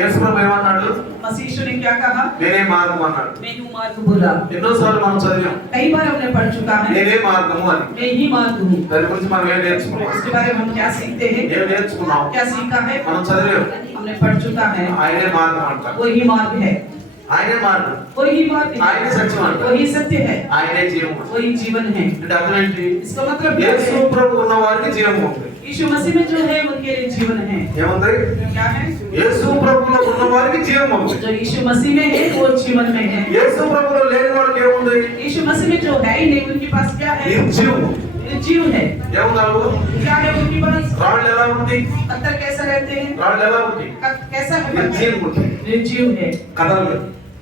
యేసు ప్రభు ఏమన్నాడు? मसीह यीशु ने क्या कहा? నేనే మార్గం అన్నాడు. मैं हूँ मार्ग बोला। ఎన్నోసార్లు మనం చదివాం कई बार हमने पढ़ चुका है నేనే మార్గము అని. मैं ही मार्ग हूँ। దాని గురించి మనం ఏం నేర్చుకున్నాం? इसके बारे में हम क्या सीखते हैं? ఏం నేర్చుకున్నాం? क्या सीखा है? మనం చదివాం हमने पढ़ चुका है ఆయనే మార్గం అంటారు. वही मार्ग है, ఆయనే మార్గం, वही मार्ग ఆయనే है, సత్యం అంటారు, वही सत्य है, ఆయనే జీవం. वही जीवन है। అంటే అర్థం ఏంటి? इसका मतलब क्या యేసు है? ప్రభు ఉన్న వారికి జీవం ఉంది. यीशु मसीह में जो है उनके लिए जीवन है। ఏముంది? क्या है? యేసు ప్రభులో ఉన్న వారికి జీవం ఉంది. जो यीशु मसीह में है वो जीवन में है। యేసు ప్రభులో లేని వారికి ఏముంది? यीशु मसीह में जो है ही नहीं उनके पास क्या है? నిర్జీవం. निर्जीव है। ఏముందాలు? क्या है उनके पास? రాళ్ళు ఎలా ఉంది? पत्थर कैसा रहते हैं? రాళ్ళు ఎలా ఉంది? कैसा है? నిర్జీవం ఉంది. निर्जीव है, కదలదు.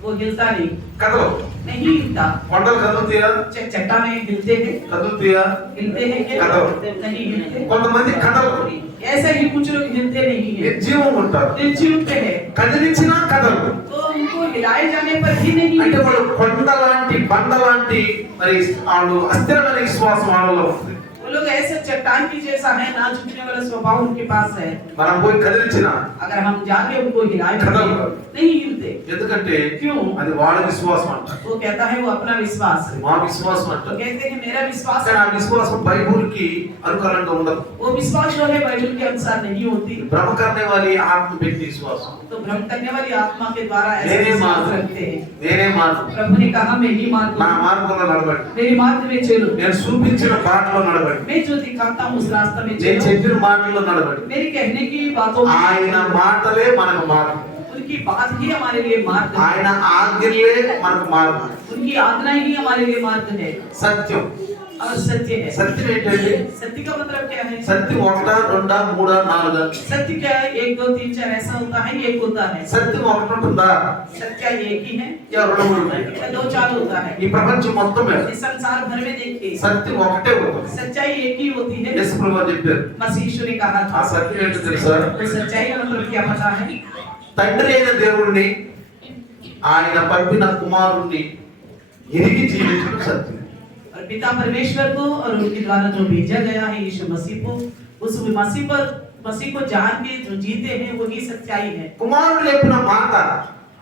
वो हिलता नहीं, కదలవు. नहीं हिलता। కొండలు కదులుతాయా? चट्टानें हिलते हैं, కదులుతాయా? हिलते हैं क्या? कदम। नहीं हिलते। కొంతమంది కదలరు. ऐसा ही कुछ लोग हिलते नहीं है, నిర్జీవం ఉంటారు. निर्जीव पे है। కదిలించినా కదలరు. तो उनको हिलाए जाने पर भी नहीं అంటే हिलते। వాళ్ళు కొండ లాంటి బండ లాంటి మరి వాళ్ళు అస్థిరమైన విశ్వాసం వాళ్ళలో ఉంది. वो लोग ऐसे चट्टान की जैसा है, ना झुकने वाला स्वभाव उनके पास है। మనం పోయి కదిలించినా अगर हम जाके उनको हिलाए कदम। नहीं हिलते। ఎందుకంటే क्यों? అది వాళ్ళ విశ్వాసం అంటారు. वो कहता है वो अपना विश्वास है, మా విశ్వాసం वो అంటారు. कहते हैं मेरा विश्वास కానీ है। ఆ విశ్వాసం బైబిల్కి అనుకూలంగా ఉండదు. वो विश्वास जो है बाइबल के अनुसार नहीं होती। భ్రమ करने वाली आत्म व्यक्ति विश्वास. तो भ्रम करने वाली आत्मा के द्वारा ऐसे मेरे विश्वास मार्ग। रखते हैं। నేనే మార్గం. प्रभु ने कहा मैं ही मार्ग నా हूँ, మార్గంలో నడవండి. मेरे मार्ग में चलो। నేను చూపించిన బాటలో నడవండి. मैं जो दिखाता हूँ उस रास्ते में నేను चलो। చెప్పిన మాటల్లో నడవండి. मेरी कहने की बातों में ఆయన మాటలే మనకు మార్గం. उनकी बात ही हमारे लिए मार्ग है, ఆయన ఆజ్ఞలే మనకు మార్గం. उनकी आज्ञा ही हमारे लिए मार्ग है సత్యం. और सत्य है। సత్యం ఏంటండి? सत्य का मतलब क्या है? సత్యం 1 2 3 4. सत्य क्या है? 1 2 3 4 ऐसा होता है, एक होता है। సత్యం ఒకటి ఉంటుందా? सत्य एक ही है या రెండు మూడు ఉంటాయి? या 2 4 होता है? ఈ ప్రపంచం మొత్తం మీద इस संसार भर में देखिए సత్యం ఒకటే ఉంటుంది. सच्चाई एक ही होती है। యేసు ప్రభువు చెప్పారు. मसीह यीशु ने कहा ఆ था। సత్యం ఏంటో తెలుసా? तो सच्चाई का मतलब क्या पता है? తండ్రి అయిన దేవుడిని ఆయన పంపిన కుమారుణ్ణి ఎరిగి జీవించడం సత్యం. और पिता परमेश्वर को और उनके द्वारा जो भेजा गया है यीशु मसीह को, उस मसीह को जान के जो जीते हैं वही सच्चाई है। కుమారుడు చెప్పిన మాట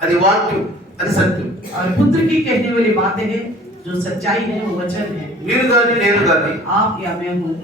అది వాక్యం, అది సత్యం. और पुत्र की कहने वाली बातें हैं जो सच्चाई है, वो वचन है। మీరు కానీ నేను కానీ आप या मैं हूँ,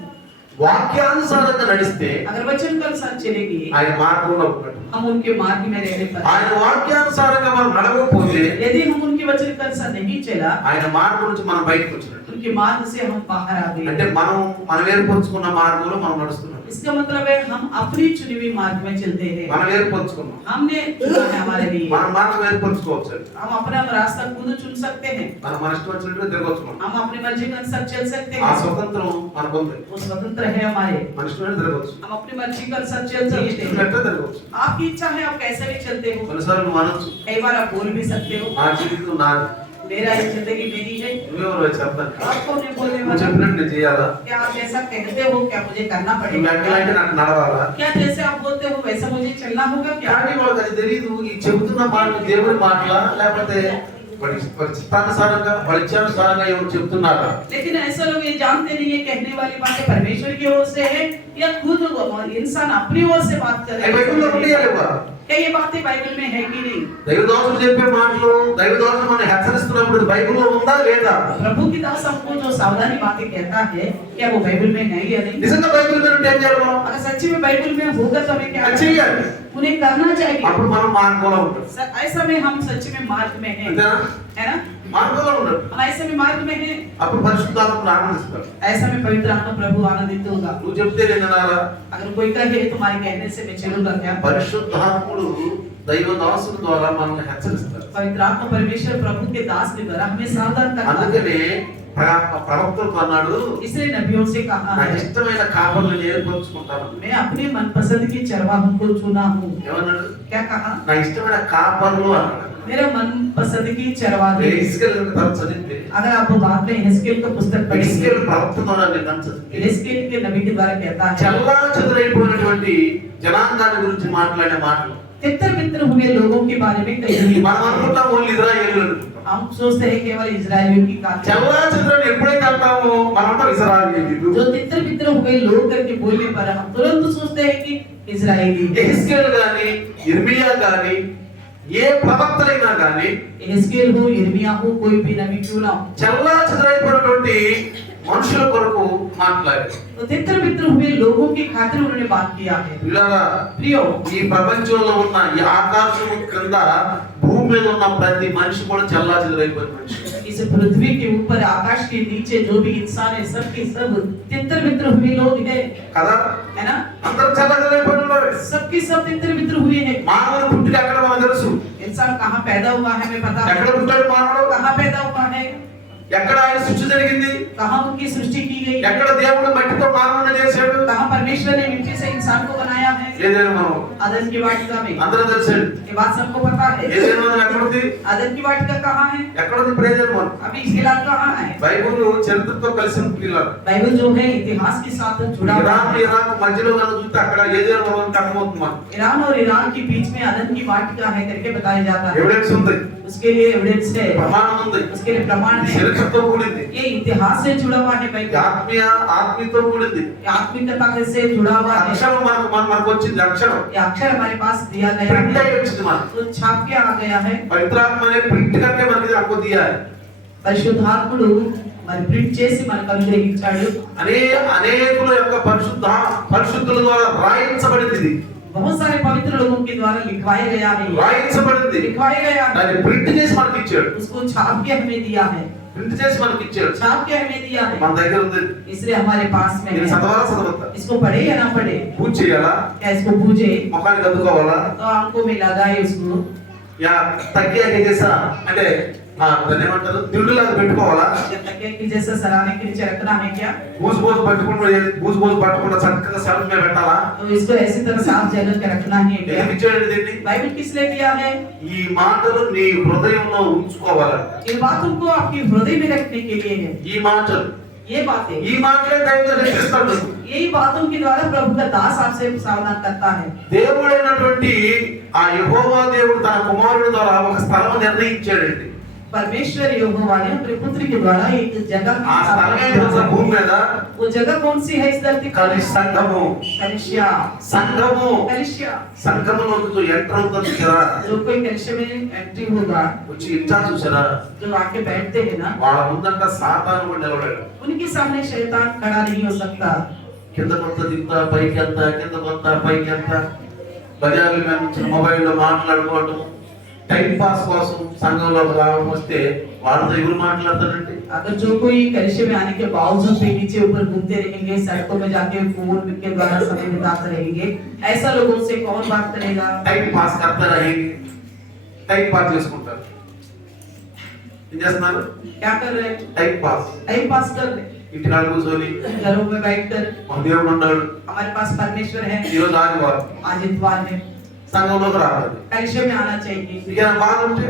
వాక్యానుసారంగా నడిస్తే अगर वचन के अनुसार चलेंगे ఆయన మార్గంలో ఉంటాడు. हम उनके मार्ग में रहने पर, ఆయన వాక్యానుసారంగా మనం నడవకపోతే यदि हम उनके वचन के अनुसार नहीं चला, ఆయన మార్గం నుంచి మనం బయటకు వచ్చినట్టు. उनके मार्ग से हम बाहर आ అంటే गए। మనం ఏర్పరచుకున్న మార్గంలో మనం నడుస్తున్నాం. इसका मतलब है हम अपनी चुनी हुई मार्ग में चलते हैं। మనం ఏర్పరచుకున్నాం. हमने चुना है हमारे लिए, మన మార్గం ఏర్పరచుకోవచ్చు. हम अपना रास्ता खुद चुन सकते हैं, మనం మన ఇష్టం వచ్చినట్టుగా తిరగవచ్చు. हम अपनी मर्जी के अनुसार चल सकते ఆ हैं। స్వతంత్రం మనకు ఉంది. वो स्वतंत्र है हमारे, మన ఇష్టం తిరగవచ్చు. हम अपनी मर्जी के अनुसार चल सकते हैं। ఎట్లా తిరగవచ్చు. आपकी इच्छा है आप कैसे भी चलते हो। కొన్నిసార్లు నువ్వు అనొచ్చు, कई बार आप बोल भी सकते हो నా జీవితం నాది, मेरा ये जिंदगी मेरी है। నువ్వెవరు వచ్చి చెప్తాను. आपको नहीं बोलने నువ్వు वाला, చెప్పినట్టు నేను చేయాలా? क्या आप ऐसा कहते हो क्या मुझे करना నువ్వు पड़ेगा? ఎక్కడంటే నాకు నడవాలా? क्या जैसे आप बोलते हो वैसा मुझे चलना होगा क्या? కానీ వాళ్ళకి అది తెలియదు. ఈ చెబుతున్న మాటలు దేవుడి మాటలా లేకపోతే వాడి చిత్తానుసారంగా వాడి ఇచ్చానుసారంగా ఎవరు చెప్తున్నారా? लेकिन ऐसा लोग ये जानते नहीं है कहने वाली बातें परमेश्वर की ओर से है या खुद इंसान अपनी ओर से बात कर అవి బైబిల్లో रहे ఉంటాయా हैं। లేవా? क्या ये बातें बाइबल में है कि नहीं? దైవదాసులు చెప్పే మాటలు, దైవదాసులు మనం హెచ్చరిస్తున్నప్పుడు ఇది బైబిల్లో ఉందా లేదా? प्रभु की दास हमको जो सावधानी बातें कहता है क्या वो बाइबल में है या नहीं? నిజంగా బైబిల్ మీద ఉంటే ఏం చేయాలి మనం? अगर सच्ची में बाइबल में होगा तो हमें क्या అది करना చెయ్యాలి. चाहिए? उन्हें करना चाहिए। అప్పుడు మనం మార్గంలో ఉంటాం. ऐसा में हम सच्ची में मार्ग में हैं, అంతేనా? है ना? మార్గంలో ఉంటాం. हम ऐसे में मार्ग में हैं, అప్పుడు పరిశుద్ధాత్మను ఆనందిస్తాడు. ऐसा में पवित्र आत्मा प्रभु आनंदित होगा। నువ్వు చెప్తే నేను వినాలా? अगर कोई कहे तुम्हारे कहने से मैं चलूंगा क्या? పరిశుద్ధాత్ముడు దైవదాసుల ద్వారా మనల్ని హెచ్చరిస్తాడు. पवित्र आत्मा परमेश्वर प्रभु के दास के द्वारा हमें सावधान करता है। అందుకనే ప్రవక్తలతో అన్నాడు, इसलिए नबियों से कहा నాకు है ఇష్టమైన కాపర్లను ఏర్పరచుకుంటాను. मैं अपने मनपसंद की चरवाहों को चुना हूँ। ఏమన్నాడు? क्या कहा? నా ఇష్టమైన కాపర్లు అన్నాడు. मेरा मनपसंद की चरवाहे। ఇస్రాయేలు తర్వాత చదివితే अगर आप बाद में हिजकिय्याह का पुस्तक पढ़ेंगे, ఇస్రాయేలు ప్రవక్త ద్వారా నేను చదివితే हिजकिय्याह के नबी के द्वारा कहता है చల్లా చెదురైపోయినటువంటి జనాంగాన్ని గురించి మాట్లాడే మాటలు तितर बितर हुए लोगों के बारे में कही। మనం అనుకుంటాం ఓన్లీ ఇజ్రాయేలు అనుకుంటాం. हम सोचते हैं केवल इजरायलियों की बात। చల్లా చెదురని ఎప్పుడైతే అంటామో మనం అంటాం ఇజ్రాయేలీలు. जो तितर बितर हुए लोग करके बोलने पर हम तुरंत सोचते हैं कि इजरायली ఎహెజ్కేలు గాని ఇర్మియా గాని ఏ ప్రవక్త అయినా గాని एहजकेल हो यिर्मयाह हो कोई भी नबी क्यों ना हो చల్లా చెదరైపోయినటువంటి మనుషుల కొరకు మాట్లాడారు. तो तितर बितर हुए लोगों की खातिर उन्होंने बात किया है। పిల్లరా प्रियो ఈ ప్రపంచంలో ఉన్న ఈ ఆకాశం కింద భూమి మీద ఉన్న ప్రతి మనిషి కూడా చల్లా చెదరైపోయిన మనిషి. इस पृथ्वी के ऊपर आकाश के नीचे जो भी इंसान है सब के सब तितर बितर हुए लोग हैं కదా है ना అందరూ చల్లా చెదరైపోయిన ఉన్నారు. सबके सब तितर बितर हुए हैं। మానవుడు పుట్టిన ఎక్కడ మనకు తెలుసు. इंसान कहाँ पैदा हुआ है हमें पता ఎక్కడ है। పుట్టాడు మానవుడు, कहाँ पैदा हुआ है, ఎక్కడ ఆయన సృష్టి జరిగింది, कहाँ उनकी सृष्टि की गई, ఎక్కడ దేవుడు మట్టితో మానవుడిని చేశాడు. कहाँ परमेश्वर ने मिट्टी से इंसान को बनाया है। ఏదైనా మనం आदम की वाटिका में అందరూ తెలుసు. ये बात सबको पता है। ఏదైనా మనం ఎక్కడుంది, आदम की वाटिका कहाँ है, ఎక్కడుంది ప్రయోజనం మనం. अभी फिलहाल कहाँ है। బైబిల్ చరిత్రతో కలిసి పిల్లలు बाइबल जो है इतिहास के साथ जुड़ा हुआ ఇరాన్ है। ఇరాక్ మధ్యలో మనం చూస్తే అక్కడ ఏదైనా మనం అర్థమవుతుంది మనకు. ईरान और ईरान के बीच में आदम की वाटिका है करके बताया जाता है। ఎవిడెన్స్ ఉంది, उसके लिए एविडेंस है, ప్రమాణం ఉంది, उसके लिए प्रमाण है। చరిత్రతో కూడింది, ये इतिहास से जुड़ा हुआ है बाइबल, ఆత్మీయతో కూడింది. आत्मिकता से जुड़ा हुआ है। అక్షరం మనకు వచ్చింది. అక్షరం ये अक्षर हमारे पास दिया गया ప్రింట్ है, అయి వచ్చింది మనకు. तो छाप के आ गया है। పవిత్రాత్మ అనే ప్రింట్ కంటే మనకి हमको दिया है. పరిశుద్ధాత్ముడు మరి ప్రింట్ చేసి మనకు అనుగ్రహించాడు। అనేకుల యొక్క పరిశుద్ధుల ద్వారా రాయించబడింది. ఇది बहुत सारे पवित्र लोगों के द्वारा लिखवाया गया है, రాయించబడింది. लिखवाया गया है, దాన్ని ప్రింట్ చేసి మనకి ఇచ్చాడు. उसको छाप के हमें दिया है, ప్రింట్ చేసి మనకి ఇచ్చాడు. छाप के हमें दिया है। మన దగ్గర ఉంది. इसलिए हमारे पास में ఇది है। చదవాలా చదవద్దా, इसको पढ़े या ना पढ़े, పూజ చేయాలా, क्या इसको पूजे ముఖానికి అద్దుకోవాలా, तो आंखों में लगाए उसको, యా తగ్గియాక చేసా అంటే దాన్ని ఏమంటారు దిండులాగా పెట్టుకోవాలా, या तकिया की जैसे सराहने के नीचे रखना है क्या, బూజు పట్టకుండా చక్కగా సెల్ఫ్ మీద పెట్టాలా. तो इसको ऐसी तरह साफ जगह के रखना है क्या। ఎందుకు ఇచ్చాడు దీన్ని? बाइबल किस लिए दिया है, ఈ మాటలు నీ హృదయంలో ఉంచుకోవాలంట. इन बातों को आपके हृदय में रखने के लिए है। ఈ మాటలు ये बातें, ఈ మాటలే దైవం నేర్పిస్తాడు. यही बातों के द्वारा प्रभु का दास आपसे सावधान करता है। దేవుడైనటువంటి ఆ యెహోవా దేవుడు తన కుమారుడి ద్వారా ఒక స్థలం నిర్ణయించాడండి. परमेश्वर यहोवा ने अपने पुत्र के द्वारा एक जगह ఆ స్థలం ఏంటో భూమి మీద वो जगह कौन सी है इस धरती पर, సంఘము. कलिसिया, సంఘము कलिसिया। సంఘములోకి ఎంటర్ అవుతుంది కదా, जो कोई कलिसिया में एंट्री होगा, వచ్చి ఇంటా చూసారా, जो आके बैठते हैं ना, వాళ్ళ ముందంట సాతాను కూడా నిలబడాడు. उनके सामने शैतान खड़ा नहीं हो सकता। కింద కొత్త దిగుతా పైకి ఎంత, కింద కొత్త పైకి ఎంత, బజార్ల మీద నుంచి మొబైల్లో మాట్లాడుకోవడం, టైం పాస్ కోసం సంఘంలోకి రావడం వస్తే వాళ్ళతో ఎవరు మాట్లాడతారండి. अगर जो कोई कलिसिया में आने के बावजूद भी नीचे ऊपर घूमते रहेंगे, सड़कों में जाके फोन के द्वारा समय बिताते रहेंगे, ऐसा लोगों से कौन बात करेगा। టైం పాస్ करते रहेंगे, టైం పాస్ చేసుకుంటారు. ఏం చేస్తున్నారు? क्या कर रहे हैं, టైం పాస్. टाइम पास कर रहे हैं। ఇంటికాడ కూర్చొని घरों में बैठकर మన దేవుడు ఉన్నాడు, हमारे पास परमेश्वर है, ఈ రోజు ఆదివారం आज इतवार है, సంఘంలోకి రావాలి. कलिसिया में आना चाहिए। ఇక బాధ ఉంటే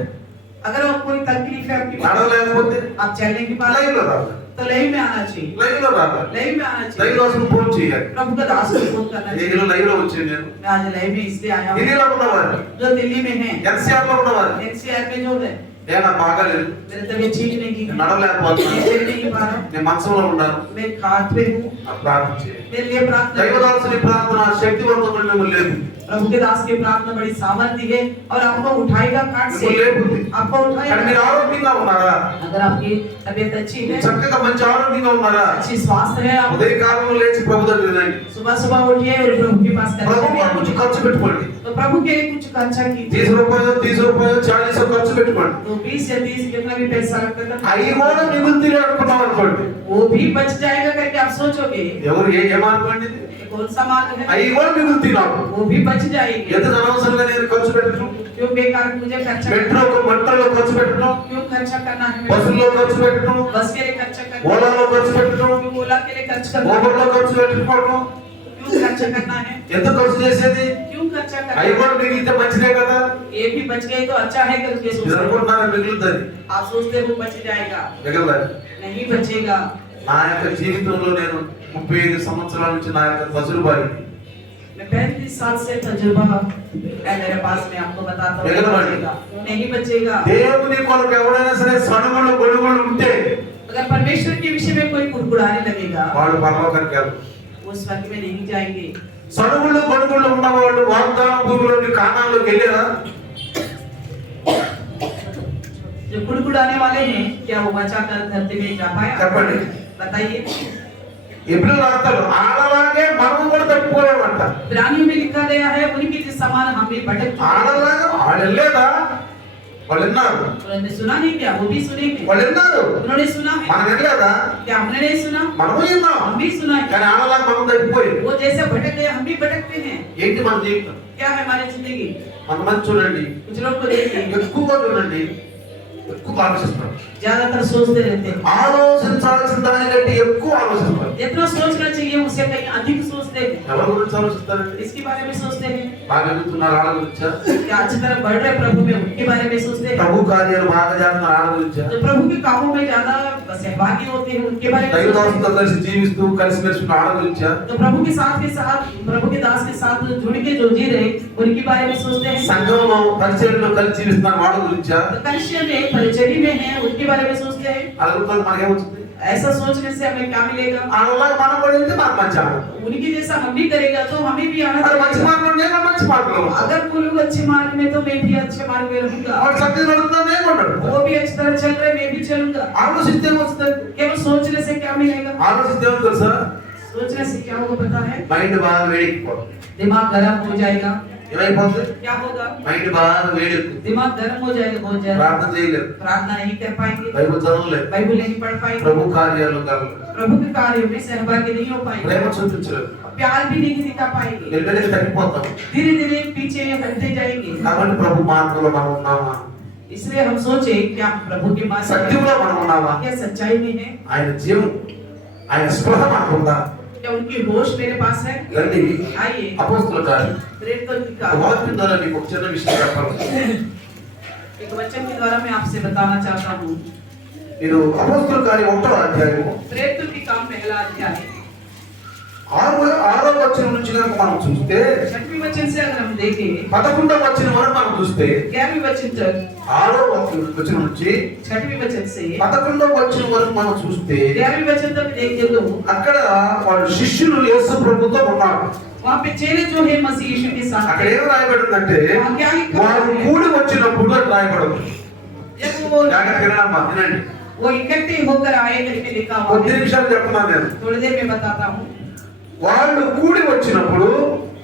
अगर आपको कोई तकलीफ है आपकी, నడవలేకపోతే आप चलने की बात లైవ్ లో రావాలి. तो लाइव में आना चाहिए, లైవ్ లో రావాలి. लाइव में आना లైవ్ चाहिए। లో అసలు ఫోన్ చేయాలి. प्रभु का दास को फोन करना चाहिए। నేను లైవ్ లో వచ్చాను. నేను मैं आज लाइव में इसलिए आया हूँ, ఢిల్లీలో ఉన్నవారు, जो दिल्ली में है, ఎన్సీఆర్ లో ఉన్నవారు, एनसीआर में जो है, ఏనా బాగాలేదు, मेरी तबीयत ठीक नहीं की, నేను నడవలేకపోతున్నాను, मैं चल नहीं पा रहा हूँ, నేను మంచంలో ఉన్నాను, मैं खाट पे हूँ, ప్రార్థన చేయండి. मेरे लिए प्रार्थना करें। దైవదాసుని ప్రార్థన శక్తివంతమైన మిమ్మల్ని లేదు. प्रभु के दास की प्रार्थना बड़ी सामर्थ्य है और आपको उठाएगा खाट से, మిమ్మల్ని లేపుద్ది. आपको కానీ उठाएगा। మీరు ఆరోగ్యంగా ఉన్నారా? अगर आपकी तबीयत अच्छी है, చక్కగా మంచి ఆరోగ్యంగా ఉన్నారా? अच्छी स्वास्थ्य है, आप ఉదయకాలంలో లేచి ప్రభు దగ్గరికి రండి. सुबह सुबह उठिए और प्रभु के पास ప్రభు कलिसिया में కొరకు కొంచెం आइए। ఖర్చు పెట్టుకోండి. तो प्रभु के लिए कुछ खर्चा कीजिए, 30 రూపాయలు 40 ఖర్చు పెట్టుకోండి. तो 20 या 30 कितना भी पैसा लगता అవి है, కూడా మిగులుతుంది అనుకున్నాం అనుకోండి. वो भी बच जाएगा करके आप सोचोगे। ఎవరు ఏ మార్గం అండి ఇది? ये कौन सा मार्ग है, అవి కూడా మిగులుతుంది నాకు. वो भी बच जाएंगे। ఎందుకు అనవసరంగా నేను ఖర్చు పెట్టను? क्यों बेकार मुझे खर्चा మెట్రోలో ఖర్చు పెట్టను, क्यों खर्चा करना है, బస్సుల్లో ఖర్చు పెట్టను, बस के लिए खर्चा करना, ఓలాలో ఖర్చు పెట్టను, क्यों ओला के लिए खर्च करना, ఊబర్లో ఖర్చు పెట్టుకోవడం. क्यों खर्चा करना है, ఎంత ఖర్చు చేసేది? क्यों खर्चा करना అవి కూడా है। మిగిలితే మంచిదే కదా. ये भी बच गए तो अच्छा है करके మీరు सोचते हैं। అనుకుంటున్నారా మిగులుతుంది? आप सोचते हो बच जाएगा, మిగలదు. नहीं बचेगा। నా యొక్క జీవితంలో నేను 35 సంవత్సరాల నుంచి నా యొక్క తజుర్బా ఇది. मैं 35 साल से तजुर्बा है मेरे पास, मैं आपको बताता हूँ बेगम नहीं बाड़ी। बचेगा, नहीं बचेगा। దేవుని కొరకు ఎవరైనా సరే సనుగులు గొడుగులు ఉంటే अगर परमेश्वर के विषय में कोई कुड़कुड़ाने लगेगा, వాడు పరలోకానికి వెళ్ళరు. वो स्वर्ग में नहीं जाएंगे। సడుగుళ్ళు గొడుగుళ్ళు ఉన్నవాళ్ళు వాగ్దాన భూమిలోని కానాల్లోకి వెళ్ళారా? जो कुड़कुड़ाने वाले हैं क्या वो बचाकर धरती में जा पाया? చెప్పండి. बताइए। ఎబ్రిల్ రాస్తాడు ఆడలాగే మనం కూడా తప్పిపోయామంట. इब्रानियों में लिखा गया है उनके जिस समान हम भी भटक चुके हैं। ఆడలాగా వాళ్ళు వెళ్ళలేదా? వాళ్ళు విన్నారు. उन्होंने सुना नहीं क्या? वो भी सुनेंगे। వాళ్ళు విన్నారు. उन्होंने सुना है। మనం వెళ్ళలేదా? क्या हमने नहीं सुना? మనము విన్నాం. हम भी सुना है। కానీ ఆడలాగా మనం తప్పిపోయాం. वो जैसे भटक गए हम भी भटकते हैं। ఏంటి మన జీవితం? क्या है हमारी जिंदगी? కొంతమంది చూడండి कुछ लोग को देखिए ఎక్కువగా చూడండి ఎక్కువ ఆలోచిస్తారు. ज्यादातर सोचते रहते हैं। ఆలోచించాల్సిన దానికంటే ఎక్కువ ఆలోచిస్తారు. जितना सोचना चाहिए उससे कहीं अधिक सोचते हैं। ఎవరి గురించి ఆలోచిస్తారండి? इसके बारे में सोचते हैं। బాగా ఎదుగుతున్నారు వాళ్ళ గురించా? क्या अच्छी तरह बढ़ रहे प्रभु में उनके बारे में सोचते हैं। ప్రభు కార్యాలు బాగా చేస్తున్నారు వాళ్ళ గురించా? जो प्रभु के कामों में ज्यादा सहभागी होते हैं उनके बारे में सोचते हैं। దైవదాసులతో కలిసి జీవిస్తూ కలిసి మెలిసి ఉన్న వాళ్ళ గురించా? तो प्रभु के साथ प्रभु के दास के साथ जुड़ के जो जी रहे उनके बारे में सोचते हैं। సంఘంలో పరిచర్యలో కలిసి జీవిస్తున్నారు వాళ్ళ గురించా? तो कलिसिया में परिचर्या में है उनके बारे में सोचते हैं। వాళ్ళ గురించి మనకేమొచ్చింది? ऐसा सोचने से हमें क्या मिलेगा? వాళ్ళ మనం పడితే మనకు మంచి ఆనందం. उनकी जैसा हम भी करेगा तो हमें भी आनंद మరి మంచి मिलेगा। మార్గంలో నేను మంచి మార్గంలో ఉంటాను. अगर वो लोग अच्छे मार्ग में तो मैं भी अच्छे मार्ग में रहूंगा। వాడు చక్కగా నడుపుతా నేను కూడా నడుపుతా. वो भी अच्छी तरह चल रहे मैं भी चलूंगा। ఆలోచిస్తే ఏమొస్తుంది? केवल सोचने से क्या मिलेगा? ఆలోచిస్తే ఏమో తెలుసా? सोचने से क्या होगा पता है? మైండ్ బాగా వేడెక్కిపోతుంది. दिमाग गर्म हो जाएगा। ఏమైపోతుంది? क्या होगा? మైండ్ బాగా వేడెక్కుతుంది. दिमाग गर्म हो जाएगा बहुत ज्यादा। ప్రార్థన చేయలేరు, प्रार्थना नहीं कर पाएंगे, బైబిల్ చదవలేరు, बाइबल नहीं पढ़ पाएंगे, ప్రభు కార్యాలు కలరు, प्रभु के कार्यों में सहभागी नहीं हो पाएंगे, ప్రేమ చూపించలేరు, प्यार भी नहीं दिखा पाएंगे, వెంటనే తగ్గిపోతాం. धीरे धीरे पीछे हटते जाएंगे। కాబట్టి ప్రభు మార్గంలో మనం ఉన్నామా? इसलिए हम सोचे क्या हम प्रभु के मार्ग में సత్యంలో మనం ఉన్నామా? क्या సच्चाई में है? ఆయన జీవం, ఆయన స్పృహ మనకుందా? क्या उनकी होश मेरे पास है? రండి आइए అపోస్తలుల కార్యం प्रेरितों की వాక్యం ద్వారా మీకు ఒక చిన్న విషయం చెప్పాలి. एक वचन के द्वारा मैं आपसे बताना चाहता हूँ। మీరు అపోస్తలుల కార్యం 1వ అధ్యాయము प्रेरितों की काम पहला अध्याय 6వ వచనం నుంచి కనుక మనం చూస్తే 6वें वचन से अगर हम देखें 11వ వచనం వరకు మనం చూస్తే 11वें वचन तक 6వ వచనం నుంచి 6वें वचन से 11వ వచనం వరకు మనం చూస్తే 11वें वचन तक देखें तो అక్కడ వాళ్ళు శిష్యులు యేసు ప్రభుతో ఉన్నారు. वहाँ पे चेले जो है मसीह यीशु के साथ అక్కడ ఏం రాయబడిందంటే वहाँ क्या लिखा వారు है? కూడి వచ్చినప్పుడు అని రాయబడింది. जब वो జాగ్రత్తగా వినండి, వినండి. वो इकट्ठे होकर आए करके लिखा हुआ కొద్ది है। నిమిషాలు చెప్తున్నాను నేను. थोड़ी देर में बताता हूँ। వాళ్ళు కూడి వచ్చినప్పుడు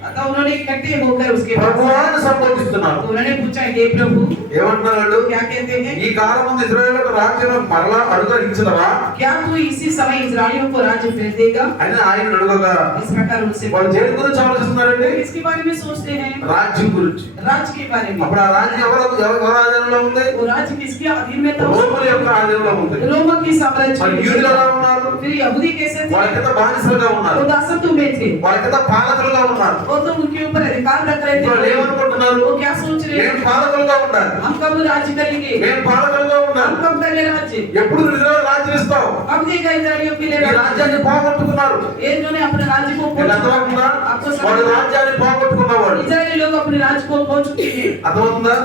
अतः उन्होंने इकट्ठे होकर उसके पास ప్రభువాన్ని సంబోధిస్తున్నారు. तो उन्होंने पूछा हे प्रभु ఏమంటున్నారు వాళ్ళు? क्या कहते हैं? ఈ కాలం ముందు ఇశ్రాయేలు రాజ్యం మరలా అనుగ్రహించదవా क्या तू इसी समय इस्राएलियों को राज्य फिर देगा? అని ఆయన అడగగా इस प्रकार उनसे వాళ్ళు దేని గురించి ఆలోచిస్తున్నారండి? इसके बारे में सोचते हैं, రాజ్యం గురించి. राज्य के बारे में। అప్పుడు ఆ రాజ్యం ఎవరి ఆధీనంలో ఉంది? वो राज्य किसके अधीन में था? రోమల యొక్క ఆధీనంలో ఉంది. रोमन की साम्राज्य మరి में యూదులు था। ఎలా ఉన్నారు? फिर यहूदी कैसे వాళ్ళ थे? కింద బానిసలుగా ఉన్నారు, वो दासत्व में थे, వాళ్ళ కింద పాలకులుగా ఉన్నారు. वो तो उनके ऊपर अधिकार रख रहे వాళ్ళు थे। ఏమనుకుంటున్నారు? वो क्या सोच रहे మేము हैं? పాలకులుగా ఉండాలి, हम कब राज्य करेंगे? మేము పాలకులుగా हम ఉండాలి. कब करेंगे राज्य? ఎప్పుడు ఇజ్రాయెల్ రాజ్యం ఇస్తాం? कब देगा इस्राएलियों के लिए ఈ राज्य? రాజ్యాన్ని పోగొట్టుకున్నారు. ये इन्होंने अपने राज्य को खो వీళ్ళు चुका అర్థమవుతుందా? है। आपको వాళ్ళు समझ రాజ్యాన్ని పోగొట్టుకున్నవాళ్ళు. इस्राएली लोग अपने राज्य को खो चुके हैं। అర్థమవుతుందా?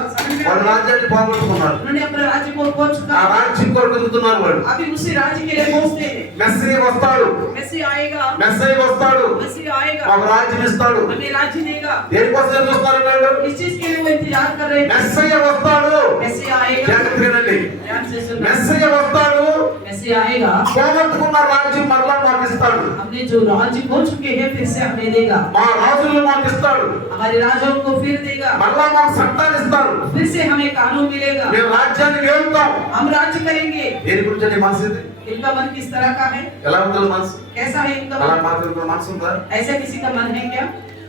వాళ్ళు రాజ్యాన్ని పోగొట్టుకున్నారు. उन्होंने अपने राज्य को खो चुका ఆ है। రాజ్యం కొరకు ఎదుగుతున్నారు వాళ్ళు. अभी उसी राज्य के लिए पहुंचते हैं। మెస్సీ వస్తాడు, मसीह आएगा, మెస్సీ వస్తాడు, मसीह आएगा, ఒక రాజ్యం ఇస్తాడు. हमें राज्य देगा। దేనికోసం ఎదురు చూస్తున్నారు వాళ్ళు? इस चीज के लिए वो इंतजार कर रहे हैं। మెస్సీ వస్తాడు. मसीह आएगा, జాగ్రత్తగా వినండి. ध्यान से सुनना। మెస్సీ వస్తాడు, मसीह आएगा, పోగొట్టుకున్న రాజ్యం మరలా మాకు ఇస్తాడు. हमने जो राज्य खो चुके हैं फिर से हमें देगा। మా రాజులు మాకు ఇస్తాడు, हमारे राजाओं को फिर देगा, మరలా మాకు చట్టాలు ఇస్తాడు. फिर से हमें कानून मिलेगा, మేము రాజ్యాన్ని వేలుతాం. हम राज्य करेंगे। దేని గురించి అండి మనసు ఇది? इनका मन किस तरह का है? ఎలా ఉంటుంది మనసు? कैसा है इनका అలా मन? మాట్లాడుకున్న మనసు ఉందా? ऐसा किसी का मन है क्या?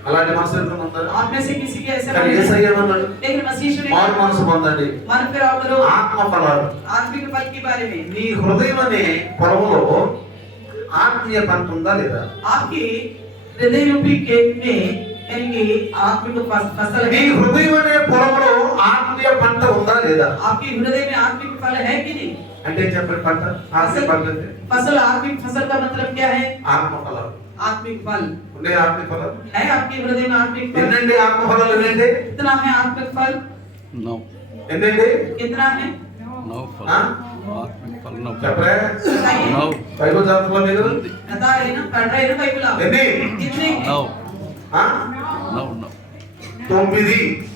అలాంటి మనసు ఎవరికైనా ఉందా? आप में से किसी के ऐसा కానీ मन है? యేసయ్య ఏమన్నాడు? लेकिन मसीह ने మారు మనసు పొందండి, मन फिराव करो ఆత్మ ఫలాలు. आत्मिक फल के बारे में। నీ హృదయం అనే పొలంలో ఆత్మీయ పంట ఉందా లేదా? आपकी हृदय रूपी खेत में यानी कि आत्मिक फसल నీ है। హృదయం అనే పొలంలో ఆత్మీయ పంట ఉందా లేదా? आपकी हृदय में आत्मिक फल है कि नहीं? అంటే చెప్పండి, పంట ఆత్మీయ పంట అంటే फसल आत्मिक फसल का मतलब क्या है? ఆత్మ ఫలాలు. आत्मिक फल ఉండే ఆత్మీయ ఫలాలు है आपके हृदय में आत्मिक फल? ఎన్నండి? ఆత్మ ఫలాలు ఎన్నండి? कितना है आत्मिक फल? No, ఎన్నండి? कितना है? no fun. ఆ? Atmic fun, no fun. చెప్పరే? बताइए। No, బైబిల్ చదువుతున్నా మీరు? बता रहे ना, पढ़ रहे ना बाइबल आप? ఎన్ని? कितने? no, ఆ? नौ नौ 9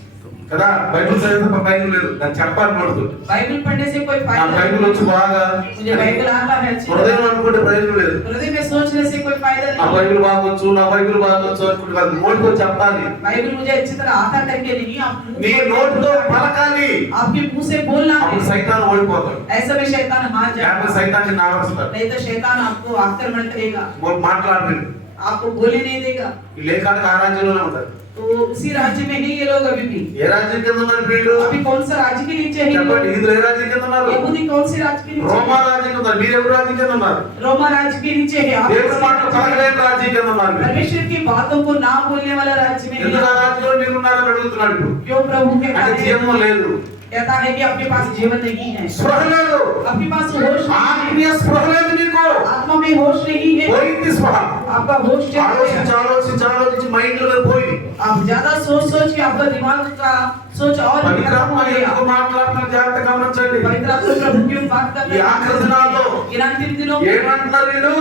కదా. బైబిల్ చదివితే బైబిల్ లేదు, దాన్ని చెప్పాలి పడుతుంది. बाइबल पढ़ने से कोई ఆ फायदा బైబిల్ नहीं। వచ్చి బాగా मुझे बाइबल आता है अच्छी హృదయం तरह। అనుకుంటే ప్రయోజనం లేదు. हृदय में सोचने से कोई फायदा నా नहीं। బైబిల్ బాగొచ్చు, నా బైబిల్ బాగొచ్చు అనుకుంటే కాదు, నోటితో చెప్పాలి. बाइबल मुझे अच्छी तरह आता करके नहीं, आप నీ నోటితో పలకాలి. आपके मुंह से बोलना है। అప్పుడు సైతాన్ ఓడిపోతాడు. ऐसा में शैतान हार లేకపోతే जाएगा, సైతాన్ నిన్ను ఆవరిస్తాడు. नहीं तो शैतान आपको आक्रमण करेगा, మాట్లాడలేదు. आपको बोलने नहीं देगा। ఈ లేఖానికి ఆ రాజ్యంలోనే ఉంటారు. तो उसी राज्य में नहीं ये लोग अभी भी। ఏ రాజ్యం కింద ఉన్నారు వీళ్ళు? अभी कौन सा राज्य के नीचे है ये చెప్పండి, लोग? హిందువులు ఏ రాజ్యం కింద ఉన్నారు? यहूदी कौन से राज्य के नीचे? రోమా రాజ్యం కింద ఉన్నారు. మీరు ఎవరు రాజ్యం కింద ఉన్నారు? रोमा राज्य के नीचे है। आप దేవుడి किस మాటలు राज्य में? పలకలేని రాజ్యం కింద ఉన్నారు మీరు. परमेश्वर की बातों को ना बोलने वाला राज्य में ఎందుకు ఆ है। రాజ్యంలో మీరు ఉన్నారని అడుగుతున్నాడు ఇప్పుడు. क्यों प्रभु कहता అంటే है, జీవం లేదు, कहता है कि आपके पास जीवन नहीं है, స్పృహ లేదు, आपके पास होश नहीं ఆత్మీయ స్పృహ లేదు నీకు. है, आत्मा में होश नहीं है, పోయింది స్పృహ. आपका होश चला गया। ఆలోచించి మైండ్ లో పోయింది. आप ज्यादा सोच के आपका दिमाग का सोच और भी खराब हो गया। ఎందుకు మాట్లాడుతున్నారు జాగ్రత్తగా గమనించండి. पवित्र आत्मा प्रभु क्यों बात कर ఈ ఆఖరి దినాల్లో इन अंतिम दिनों में ఏమంటున్నారు వీళ్ళు?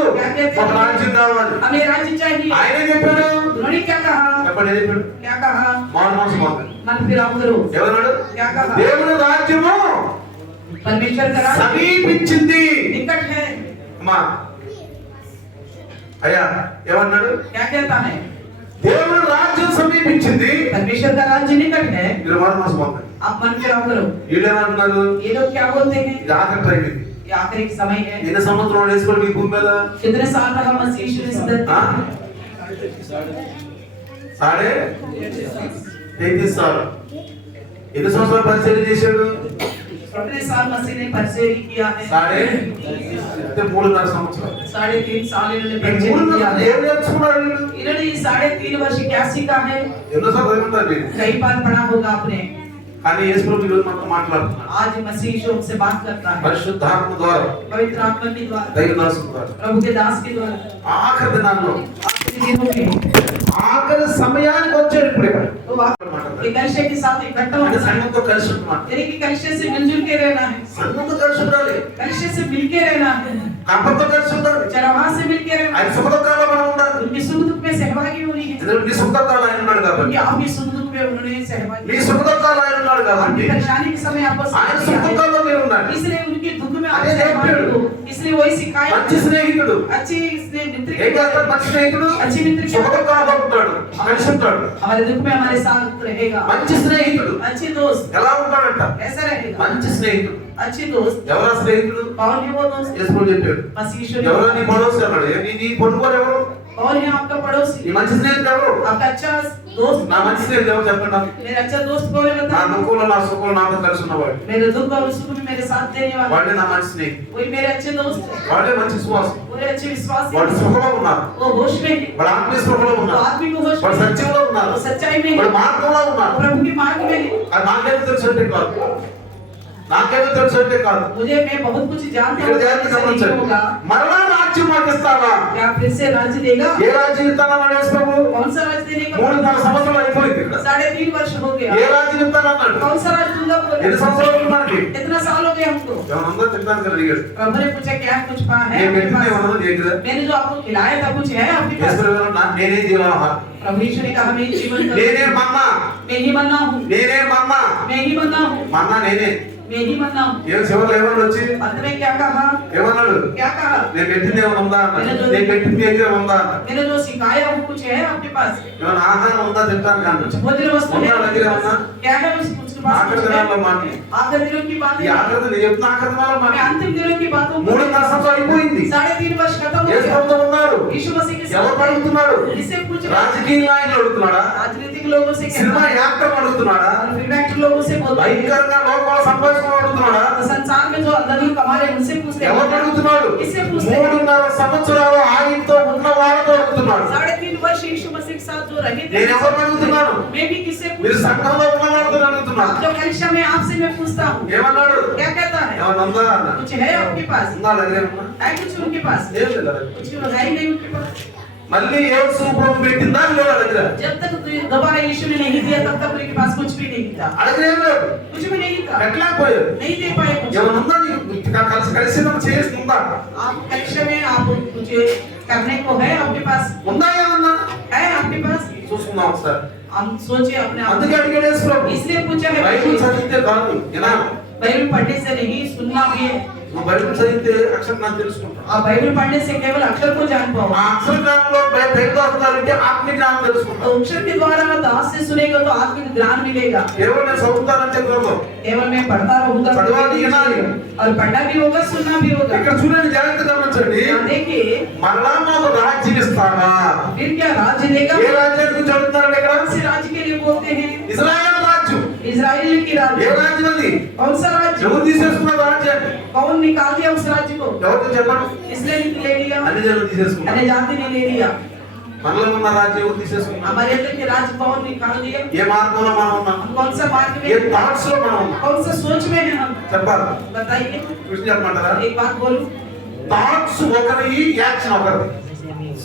ఒక రాజ్యం కావాలి. हमें राज्य चाहिए। ఆయనే చెప్పాడు. उन्होंने क्या कहा? చెప్పండి, ఏం చెప్పాడు? क्या कहा? మారు మనసు పొందండి. मन फिराव करो। ఎవరన్నాడు? क्या कहा? దేవుని రాజ్యము परमेश्वर का राज्य సమీపించింది. निकट है। అమ్మా అయ్యా ఏమన్నాడు? क्या कहता है? దేవుని రాజ్యం సమీపించింది. परमेश्वर का राज्य निकट है, మీరు మారు మనసు పొందండి. आप मन फिराव करो। వీళ్ళు ఏమంటున్నారు? ये लोग क्या बोलते हैं? ఇది ఆఖరి టైం ఇది. ये आखिरी समय है। ఎన్ని సంవత్సరాలు వేసుకోండి మీ భూమి మీద? कितने साल रहा मसीह यीशु इस धरती ఆ? पर? 33 సార్లు. ఎన్ని సంవత్సరాలు పరిచయం చేశాడు? कितने साल मसीह ने परिचय किया है? 3.5 సంవత్సరాలు. 3.5 साल इन्होंने ఈ परिचय 3.5 किया है। ఏం నేర్చుకున్నారు వీళ్ళు? इन्होंने ये 3.5 वर्ष क्या सीखा है? ఎన్నోసార్లు చదువుకుంటారు మీరు. कई बार पढ़ा होगा आपने। కానీ యేసు ప్రభు ఈరోజు మనతో మాట్లాడుతున్నారు. आज मसीह यीशु हमसे बात करता है, పరిశుద్ధాత్మ ద్వారా, पवित्र आत्मा के द्वारा, దైవదాసు ద్వారా. प्रभु के दास के द्वारा। ఆఖరి దినాల్లో आखिरी दिनों में ఆఖరి సమయానికి వచ్చాడు ఇప్పుడు ఇక్కడ. तो आप ये कलिशे के साथ इकट्ठा అంటే होना है, సంఘంతో కలిసి ఉంటున్నాడు. यानी कि कलिशे से मिलजुल के रहना है, సంఘంతో కలిసి ఉండాలి. कलिशे से मिलके रहना है, కంపంతో కలిసి ఉండాలి. चरवाहा से मिलके रहना ఆయన है, సుఖ దుఃఖాల్లో మనం ఉండాలి. उनकी सुख दुख में सहभागी होनी है, ఎందుకంటే నీ సుఖ దుఃఖాలు ఆయన ఉన్నాడు కాబట్టి. क्योंकि आपकी सुख दुख में उन्होंने सहभागी, నీ సుఖ దుఃఖాలు ఆయన ఉన్నాడు కాబట్టి. आपकी परेशानी के समय आपको ఆయన साथ సుఖ दिया है, దుఃఖాల్లో మీరు ఉండాలి. इसलिए उनके दुख में आप अरे सहभागी देखो। हो, इसलिए वही सिखाया। మంచి స్నేహితుడు अच्छी इसने मित्र ఏం చేస్తాడు? మంచి స్నేహితుడు अच्छी मित्र సుఖ क्या దుఃఖాల్లో ఉంటాడు, కలిసి ఉంటాడు. हमारे दुख में हमारे साथ रहेगा। మంచి స్నేహితుడు अच्छे दोस्त ఎలా ఉంటాడంట? कैसा रहेगा? మంచి స్నేహితుడు. अच्छे दोस्त ఎవరా స్నేహితుడు? कौन है वो दोस्त? యేసు ప్రభు చెప్పాడు. मसीह यीशु ఎవరో ने నీ పడోసి అన్నాడు. నీ పొరుగువాడు ఎవరు? कौन है आपका पड़ोसी? నీ మంచి స్నేహితుడు ఎవరు? आपका अच्छा दोस्त? నా మంచి స్నేహితుడు ఎవరు చెప్పండి నాకు. मेरा अच्छा दोस्त कौन है నా बताओ? దుఃఖంలో నా సుఖంలో నాతో కలిసి ఉన్నవాడు. मेरे दुख और सुख में मेरे साथ देने वाला వాడే నా మంచి స్నేహితుడు. वही मेरे अच्छे दोस्त है, వాడే మంచి సువాసం. पूरे अच्छे विश्वासी వాడు हैं। సుఖంలో ఉన్నారు. वो होश में है, వాడు ఆత్మీయ సుఖంలో वो ఉన్నారు. आदमी को होश వాడు में है, సత్యంలో ఉన్నారు. वो सच्चाई में వాడు है, మార్గంలో वो ఉన్నారు. प्रभु के मार्ग में है। అది నాకేమో తెలుసు అంటే కాదు. నాకేమో తెలుసు అంటే కాదు. मुझे मैं बहुत कुछ जानता ఇక్కడ हूँ, జాగ్రత్త ऐसा नहीं గమనించండి. होगा। మరలా రాజ్యం మాకు ఇస్తావా? क्या फिर से राज्य देगा? ఏ రాజ్యం ఇస్తానన్నాడు యేసు ప్రభు? कौन सा राज्य देने का? 3.5 సంవత్సరాలు అయిపోయింది ఇక్కడ. 3.5 वर्ष हो गया। ఏ రాజ్యం ఇస్తానన్నాడు? कौन सा राज्य दूंगा बोले? ఎన్ని సంవత్సరాలు ఉంది మనకి? कितना साल हो गया हमको? ఎవరందరూ తింటాను కదా అడిగాడు. प्रभु ने पूछा क्या कुछ पा है నేను आपके పెట్టింది पास? ఏమన్నది నీకు కదా? मैंने जो आपको खिलाया था कुछ है आपके యేసు पास? ప్రభు అన్నాడు, నేనే జీవాహారం. प्रभु यीशु ने कहा मैं जीवन का నేనే మన్నా. मैं ही बनना हूँ, నేనే మన్నా. मैं ही बनना हूँ, మన్నా నేనే. मैं ही बनना हूँ। ఏం చివరిలో ఏమన్నాడు వచ్చి? अंत में क्या कहा? ఏమన్నాడు? क्या कहा? నేను పెట్టింది ఏమైనా ఉందా అన్నాడు. నేను పెట్టింది ఏమైనా ఉందా అన్నాడు. मैंने जो सिखाया वो कुछ है आपके पास? ఏమైనా ఆహారం ఉందా తింటాను కానీ भोजन वस्तु है ఉందా దగ్గర ఉందా? क्या है उसके पास? ఆఖరి कुछ దినాల్లో है? మాటలు. आखिरी दिनों की बात ఈ है, ఆఖరి నేను చెప్తున్న ఆఖరి దినాల్లో मैं మాటలు. अंतिम दिनों की बातों को 3.5 సంవత్సరాలు అయిపోయింది. 3.5 वर्ष खत्म हो యేసు गया। ప్రభుతో ఉన్నారు. यीशु मसीह के ఎవరు साथ అడుగుతున్నాడు? इससे पूछ रहा రాజకీయ నాయకులు అడుగుతున్నాడా? राजनीतिक लोगों से సినిమా कहता है, యాక్టర్ అడుగుతున్నాడా? फिल्म एक्टर लोगों से बोलता है, భయంకరంగా లోకంలో సంపాదించుకోవడం అడుగుతున్నాడా? संसार में जो अंदर कमा रहे हैं उनसे पूछते ఎవరు हैं, అడుగుతున్నాడు? इससे पूछते हैं। 3.5 సంవత్సరాలు ఆయనతో ఉన్న వాళ్ళతో అడుగుతున్నాడు. 3.5 वर्ष यीशु मसीह के साथ जो रहे थे, నేను ఎవరు అడుగుతున్నాను? मैं भी किससे మీరు पूछता हूँ? సంఘంలో ఉన్న వాళ్ళతో అడుగుతున్నాను. जो कलिशा में आपसे मैं पूछता हूँ, ఏమన్నాడు? क्या कहता है? ఏమన్నా ఉందా అన్నాడు. कुछ है आपके पास? ఉందా దగ్గర ఏమన్నా? है कुछ उनके पास? ఏం లేదు దగ్గర. कुछ है ही नहीं उनके पास। మళ్ళీ యేసు ప్రభు పెట్టిందా లేదా దగ్గర? जब तक दोबारा यीशु ने नहीं दिया तब तक उनके पास कुछ भी नहीं था, అడగనే ఏం లేదు. कुछ भी नहीं था, ఎట్లా పోయాడు? नहीं दे पाए कुछ। ఏమన్నా ఉందా నీకు? కలిసి కలిసి చేస్తుందా? आप कलिशा में आप कुछ करने को है आपके पास? ఉందా ఏమన్నా? है आपके पास? చూసుకుందాం ఒకసారి. हम सोचे अपने आप అందుకే అడిగాడు యేసు ప్రభు. इसलिए पूछा है బైబిల్ చదివితే కాదు ఎలా? बाइबल पढ़ने से नहीं सुनना भी है। నువ్వు బైబిల్ చదివితే అక్షరం తెలుసుకుంటావు. और बाइबल पढ़ने से केवल अक्षर को जान पाओ। ఆ అక్షర జ్ఞానంలో దైవదాసులంటే ఆత్మిక జ్ఞానం तो తెలుసుకుంటావు. अक्षर के द्वारा दास से सुनेगा तो आत्मिक ज्ञान मिलेगा। కేవలం నేను చదువుతానంటే కుదరదు. केवल मैं पढ़ता रहूंगा चढ़वानी है ना ये? और पढ़ना भी होगा सुनना भी होगा। ఇక్కడ చూడండి, జాగ్రత్తగా గమనించండి. यहाँ देखिए మరలా మాకు రాజ్యం ఇస్తావా? फिर क्या राज्य देगा? ఏ రాజ్యాన్ని గురించి అడుగుతున్నాడు ఇక్కడ? कौन से राज्य के लिए बोलते हैं? ఇజ్రాయెల్ రాజ్యం. इजराइल की ఏ राज्य। రాజ్యం అది? कौन सा राज्य? ఎవరు తీసేసుకున్నారు రాజ్యాన్ని? कौन निकाल दिया उस राज्य को? ఎవరు చెప్పండి? इसने ले लिया, అన్ని జనులు తీసేసుకున్నారు. अन्य जाति ने ले लिया। మనలో ఉన్న రాజ్యం ఎవరు తీసేసుకున్నారు? हमारे अंदर के राज्य कौन निकाल दिया? ఏ మార్గంలో మనం ఉన్నాం? हम कौन सा मार्ग ఏ में, థాట్స్ లో మనం ఉన్నాం? कौन सा सोच में है हम? చెప్పాలి. बताइए। కృష్ణ చెప్పమంటారా? एक बात बोलूं, థాట్స్ ఒకరి, యాక్షన్ ఒకరిది.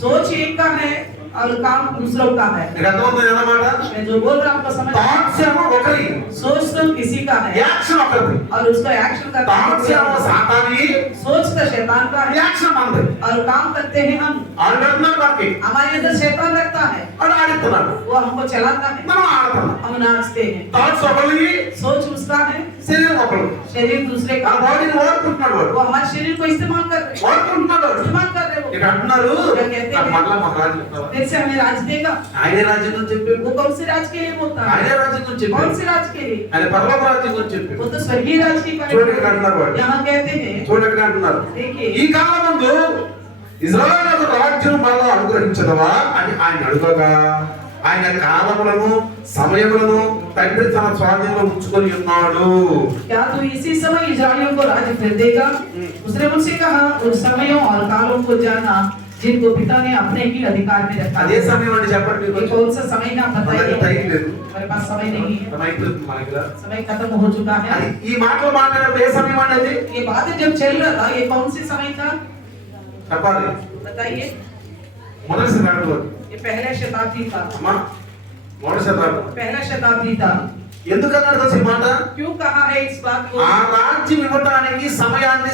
सोच एक का है और काम दूसरों का है। మీకు అర్థమవుతుంది అన్నమాట? मैं जो बोल रहा हूं आपको समझ? థాట్స్ ఏమో ఒకరి, सोच तो किसी का है యాక్షన్ ఒకరిది. और उसका एक्शन का థాట్స్ ఏమో సాతాని, सोच तो शैतान का है యాక్షన్ మనది. और काम करते हैं हम। ఆడుతున్నాడు మనకి, हमारे अंदर शैतान रहता है, ఆడు ఆడుతున్నాడు, वो हमको चलाता है, మనం ఆడుతున్నాం. हम नाचते हैं। థాట్స్ ఒకరివి, सोच उसका है, శరీరం ఒకరు. शरीर दूसरे ఆ का है। బాడీని వాడుకుంటున్నాడు వాడు, वो हमारे शरीर को इस्तेमाल कर रहे हैं, వాడుకుంటున్నాడు వాడు. इस्तेमाल कर रहे ఇక हो। అంటున్నారు, क्या कहते हैं? నాకు మళ్ళా మాకు రాజ్యం ఇస్తావా? फिर से हमें राज देगा। ఆయనే రాజ్యం గురించి చెప్పాడు. वो कौन से राज के लिए बोलता ఆయనే है? రాజ్యం గురించి कौन చెప్పాడు. से राज के लिए? ఆయన పరలోక రాజ్యం గురించి చెప్పాడు. वो तो स्वर्गीय राज की बात చూడండి ఇక్కడ అంటున్నారు వాడు. यहाँ कहते हैं। చూడండి ఇక్కడ అంటున్నారు, देखिए ఈ కాలమందు ఇజ్రాయేలు రాజ్యం మళ్ళా అనుగ్రహించదవా అని ఆయన అడుగగా, ఆయన కాలములను సమయములను తండ్రి తన స్వాధీనంలో ఉంచుకొని ఉన్నాడు. क्या तू इसी समय इस्राएलियों को राज्य फिर देगा? उसने मुझसे कहा, उन समयों और कालों को जाना जिनको पिता ने अपने ही अधिकार में रखा అదే है। సమయం అని చెప్పండి. ये మీకు कौन सा समय ना మనకి बताइए? టైం లేదు, हमारे पास समय नहीं है, టైం అయిపోతుంది మనకి కదా. समय खत्म हो चुका है। అది ఈ మాటలు మాట్లాడే ఏ సమయం అనేది ये बातें जब चल रहा था, ये कौन सी समय था చెప్పాలి. बताइए? మొదటి శతాబ్దం ये पहला शताब्दी था, అమ్మా, మొదటి శతాబ్దం. पहला शताब्दी था। ఎందుకన్నాడు తెలుసా ఈ మాట? क्यों कहा है इस बात को? ఆ రాజ్యం ఇవ్వడానికి సమయాన్ని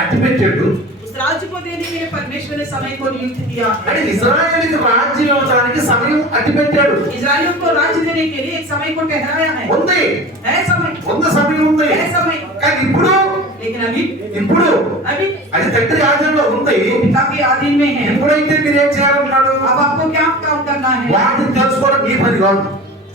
అట్టిపెట్టాడు. उस राज्य को देने के लिए परमेश्वर ने समय को नियुक्त किया। అంటే ఇజ్రాయేలుకి రాజ్యం ఇవ్వడానికి సమయం అట్టిపెట్టాడు. इस्राएलियों को राज्य देने के लिए एक समय को ठहराया है। ఉంది, है समय, ఉంది, సమయం ఉంది. है समय। కానీ ఇప్పుడు लेकिन अभी అది తండ్రి ఆధీనంలో ఉంది. पिता के अधीन में है। ఎప్పుడైతే మీరు ఏం చేయాలన్నాడు? अब आपको क्या काम करना है? వాటిని తెలుసుకోవడం మీ పని కాదు.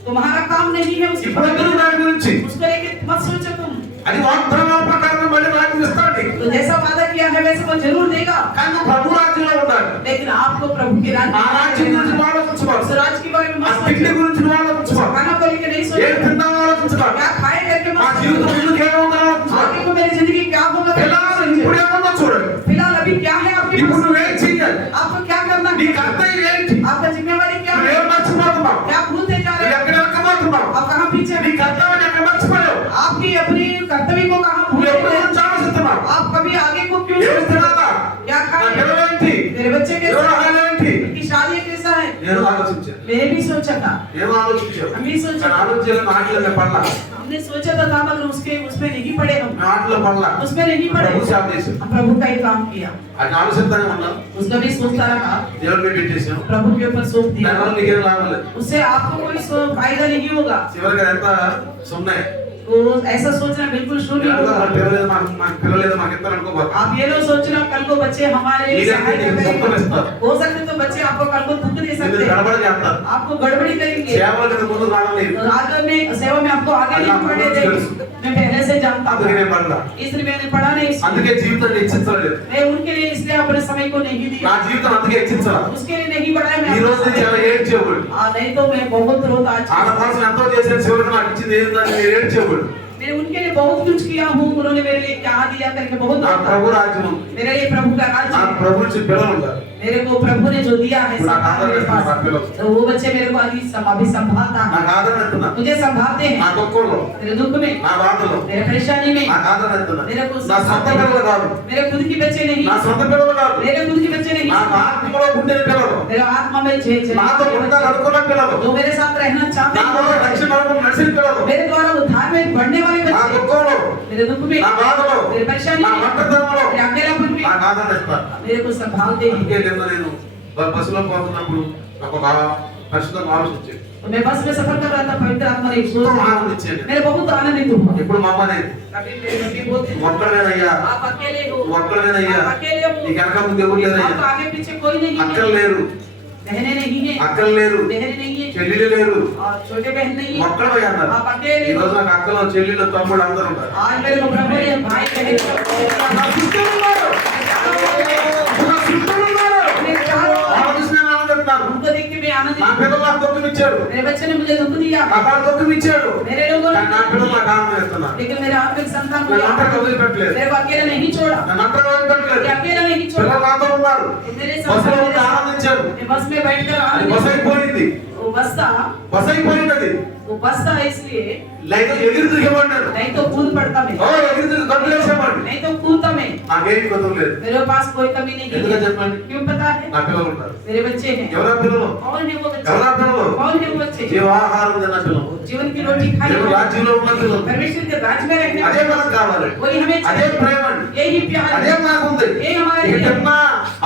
तुम्हारा काम नहीं है उसकी ఇప్పుడు ఎదురు దాని గురించి उसको लेके मत सोचो तुम। అది వాగ్దానాల ప్రకారం మళ్ళీ రాజ్యం ఇస్తాడు. तो जैसा वादा किया है वैसे वो जरूर देगा, కానీ నువ్వు ప్రభు రాజ్యంలో ఉండాలి. लेकिन आपको प्रभु के ఆ రాజ్యం राज्य గురించి నువ్వు ఆలోచించుకోవాలి. उस राज्य के बारे में ఆ मत తిండి सोचो। గురించి నువ్వు ఆలోచించుకోవాలి. खाना को लेके नहीं ఏం सोचो, తిందామో ఆలోచించుకోవాలి. क्या खाए करके మా मत జీవితం सोचो। ముందుకు ఏముందో ఆలోచించుకోవాలి. आगे को मेरी जिंदगी क्या होगा करके ఎలా मत ఇప్పుడు सोचो। ఏముందో చూడండి. फिलहाल अभी क्या है आपके ఇప్పుడు पास? నువ్వేం చెయ్యాలి? आपको क्या करना నీ है? కర్తవ్యం ఏంటి? आपका जिम्मेवारी क्या है? నువ్వేం మర్చిపోతున్నావు? क्या भूलते जा నువ్వు रहे ఎక్కడ వెనకబోతున్నావు? हो? आप कहाँ पीछे నీ हैं? కర్తవ్యం ఎక్కడ మర్చిపోయావు? आपकी अपनी कर्तव्य को कहाँ నువ్వు भूल ఎప్పుడు गए? గురించి ఆలోచిస్తున్నావు? आप कभी आगे को क्यों ఏం सोचते हो? తినాలా? क्या నా खाए? పిల్లలేంటి? मेरे बच्चे कैसे వివాహాలు ఏంటి? उनकी शादी कैसा है? నేను ఆలోచించాను. मैंने भी सोचा था, ఏం ఆలోచించాను? हम भी सोचा నేను था। ఆలోచించాను, ఆటలో పడలా. हमने सोचा था मगर उसमें नहीं पड़े हम, ఆటలో పడలా. उसमें नहीं पड़े। ప్రభు సేవ చేశాను. हम प्रभु का ही काम किया, అది ఆలోచిస్తానే ఉన్నాను. उसका भी सोचता रहा, దేవుని మీద పెట్టేసాం. प्रभु के ऊपर सौंप दिया। దానివల్ల నీకేం లాభం లేదు. उससे आपको कोई फायदा नहीं होगा। చివరికి అదంతా సున్నే. तो ऐसा सोचना बिल्कुल शून्य ఏదో होगा। మన పిల్లలేదు, మాకు పిల్లలేదు, మాకు ఇద్దరు అనుకోబాకు. आप ये लोग सोचना कल को बच्चे हमारे लिए नीचे सहायता नीचे करेंगे। दुख मिलता। हो सकते तो बच्चे आपको कल को दुख दे నిన్ను सकते हैं, గడబడి చేస్తారు. आपको गड़बड़ी करेंगे। సేవల కింద ముందు రావడం లేదు. आगे में सेवा में आपको आगे नहीं बढ़ने देंगे। मैं पहले से जानता అందుకే हूँ, నేను పడలా. इसलिए मैंने पढ़ा नहीं। అందుకే జీవితాన్ని హెచ్చించలేదు. मैं उनके लिए इसलिए अपने समय को नहीं నా दिया, జీవితం అందుకే హెచ్చించాల. उसके लिए नहीं बढ़ाया मैं ఈ अपना రోజు समय। చాలా ఏడ్చేవాడు. नहीं तो मैं बहुत रोता आज। వాళ్ళ కోసం ఎంతో చేశాను, చివరికి నాకు ఇచ్చింది ఏంటని నేను ఏడ్చేవాడు. मैंने उनके लिए बहुत कुछ किया हूँ, उन्होंने मेरे लिए क्या दिया करके बहुत నా रोता। ప్రభు రాజ్యం ఉంది. मेरे लिए प्रभु का నా राज्य है। ప్రభు నుంచి పిల్లలు ఉంటారు. मेरे को प्रभु ने जो दिया है पूरा सब आदर मेरे है, पास। पूरा पिलो। तो वो बच्चे मेरे को अभी संभालता है, నాకు ఆదరణ ఎత్తున్నా. मुझे संभालते నా हैं దుఃఖంలో, मेरे दुख में, నా బాధలో मेरे परेशानी में। నాకు ఆదరణ ఎత్తున్నా. मेरे को నా సొంత పిల్లలు కాదు, मेरे खुद की बच्चे नहीं, నా సొంత పిల్లలు కాదు, मेरे खुद की बच्चे नहीं, నా ఆత్మలో ఉండే పిల్లలు, मेरे आत्मा में నాతో ఉండాలి అనుకున్న పిల్లలు, जो मेरे साथ रहना चाहते నా ద్వారా రక్షణ हैं, మార్గం నడిచిన పిల్లలు, मेरे द्वारा उद्धार में बढ़ने वाले నా बच्चे, దుఃఖంలో, मेरे दुख में, నా బాధలో, मेरे परेशानी నా में, ఒంటరితనంలో मेरे अकेलापन में నాకు ఆదరణ ఇస్తారు. मेरे को संभालते हैं। అందుకే నిన్న నేను బస్సులో పోతున్నప్పుడు నాకు ఒక పరిశుద్ధం ఆలోచించాడు. तो मैं बस में सफर कर रहा था, पवित्र आत्मा ने एक सोच तो दी। आनंदिంచాడు. मैं बहुत आनंदित हुआ। ఇప్పుడు మా అమ్మనే कभी मेरी मम्मी बोलती थी, ఒక్కడేనయ్యా, आप अकेले हो, ఒక్కడేనయ్యా, आप अकेले हो, నీకు వెనక ముందు ఎవరు లేరయ్యా, आपको आगे पीछे कोई नहीं అక్కలు है, లేరు, बहनें नहीं है, అక్కలు లేరు, बहनें नहीं है, చెల్లెలు లేరు, और छोटे बहन नहीं है, ఒక్కడయ్యా అన్నారు. आप अकेले ఈ हो। రోజు నాకు అక్కలు చెల్లెలు తమ్ముడు అందరూ ఉన్నారు. आज मेरे को प्रभु ने भाई बहन सब నా చుట్టూ ఉన్నారు, నా చుట్టూ ఉన్నారు. వాళ్ళ చూసి నేను ఆనందిస్తున్నాను. उनको देख के मैं आनंदित నా हूँ। పిల్లలు నాకు దుఃఖం ఇచ్చారు, मेरे बच्चे ने मुझे दुख दिया, నా బాబు దుఃఖం ఇచ్చాడు, मेरे लोगों కానీ నా ने, పిల్లలు నాకు ఆనందం ఇస్తున్నారు. लेकिन मेरे आत्मिक संतान को నన్ను అంతగా వదిలిపెట్టలేదు, मेरे को अकेला नहीं छोड़ा, నన్ను అంతగా వదిలిపెట్టలేదు. ये अकेला नहीं छोड़ा। పిల్లలు నాతో ఉన్నారు, मेरे బస్సులో साथ ఉండి ఆనందించారు. मैं बस में बैठकर అది బస్ आनंदित, అయిపోయింది, वो बस था, బస్ అయిపోయింది. అది वो बस था इसलिए లైక్ ఎగిరి తిరిగేవాడినాను. नहीं तो कूद पड़ता मैं, ఓ ఎగిరి తిరిగి గంతులేసేవాడిని. नहीं तो कूदता मैं, నాకేమి గతం లేదు. मेरे पास कोई कमी नहीं ఎందుకని है। చెప్పండి, क्यों पता है? నా పిల్లలు ఉన్నారు. मेरे बच्चे हैं। ఎవరా పిల్లలు? कौन है वो बच्चे? ఎవరా పిల్లలు? कौन है वो बच्चे? జీవాహారం తిన్న పిల్లలు, जीवन की रोटी खाने దేవుడు वाले, రాజ్యంలో ఉన్న పిల్లలు. परमेश्वर के राज्य में रहने అదే वाले, మనకు కావాలి, वही हमें అదే चाहिए, ప్రేమ అండి, यही प्यार అదే है। నాకుంది. ఏ హమారే ఇక తిన్నా,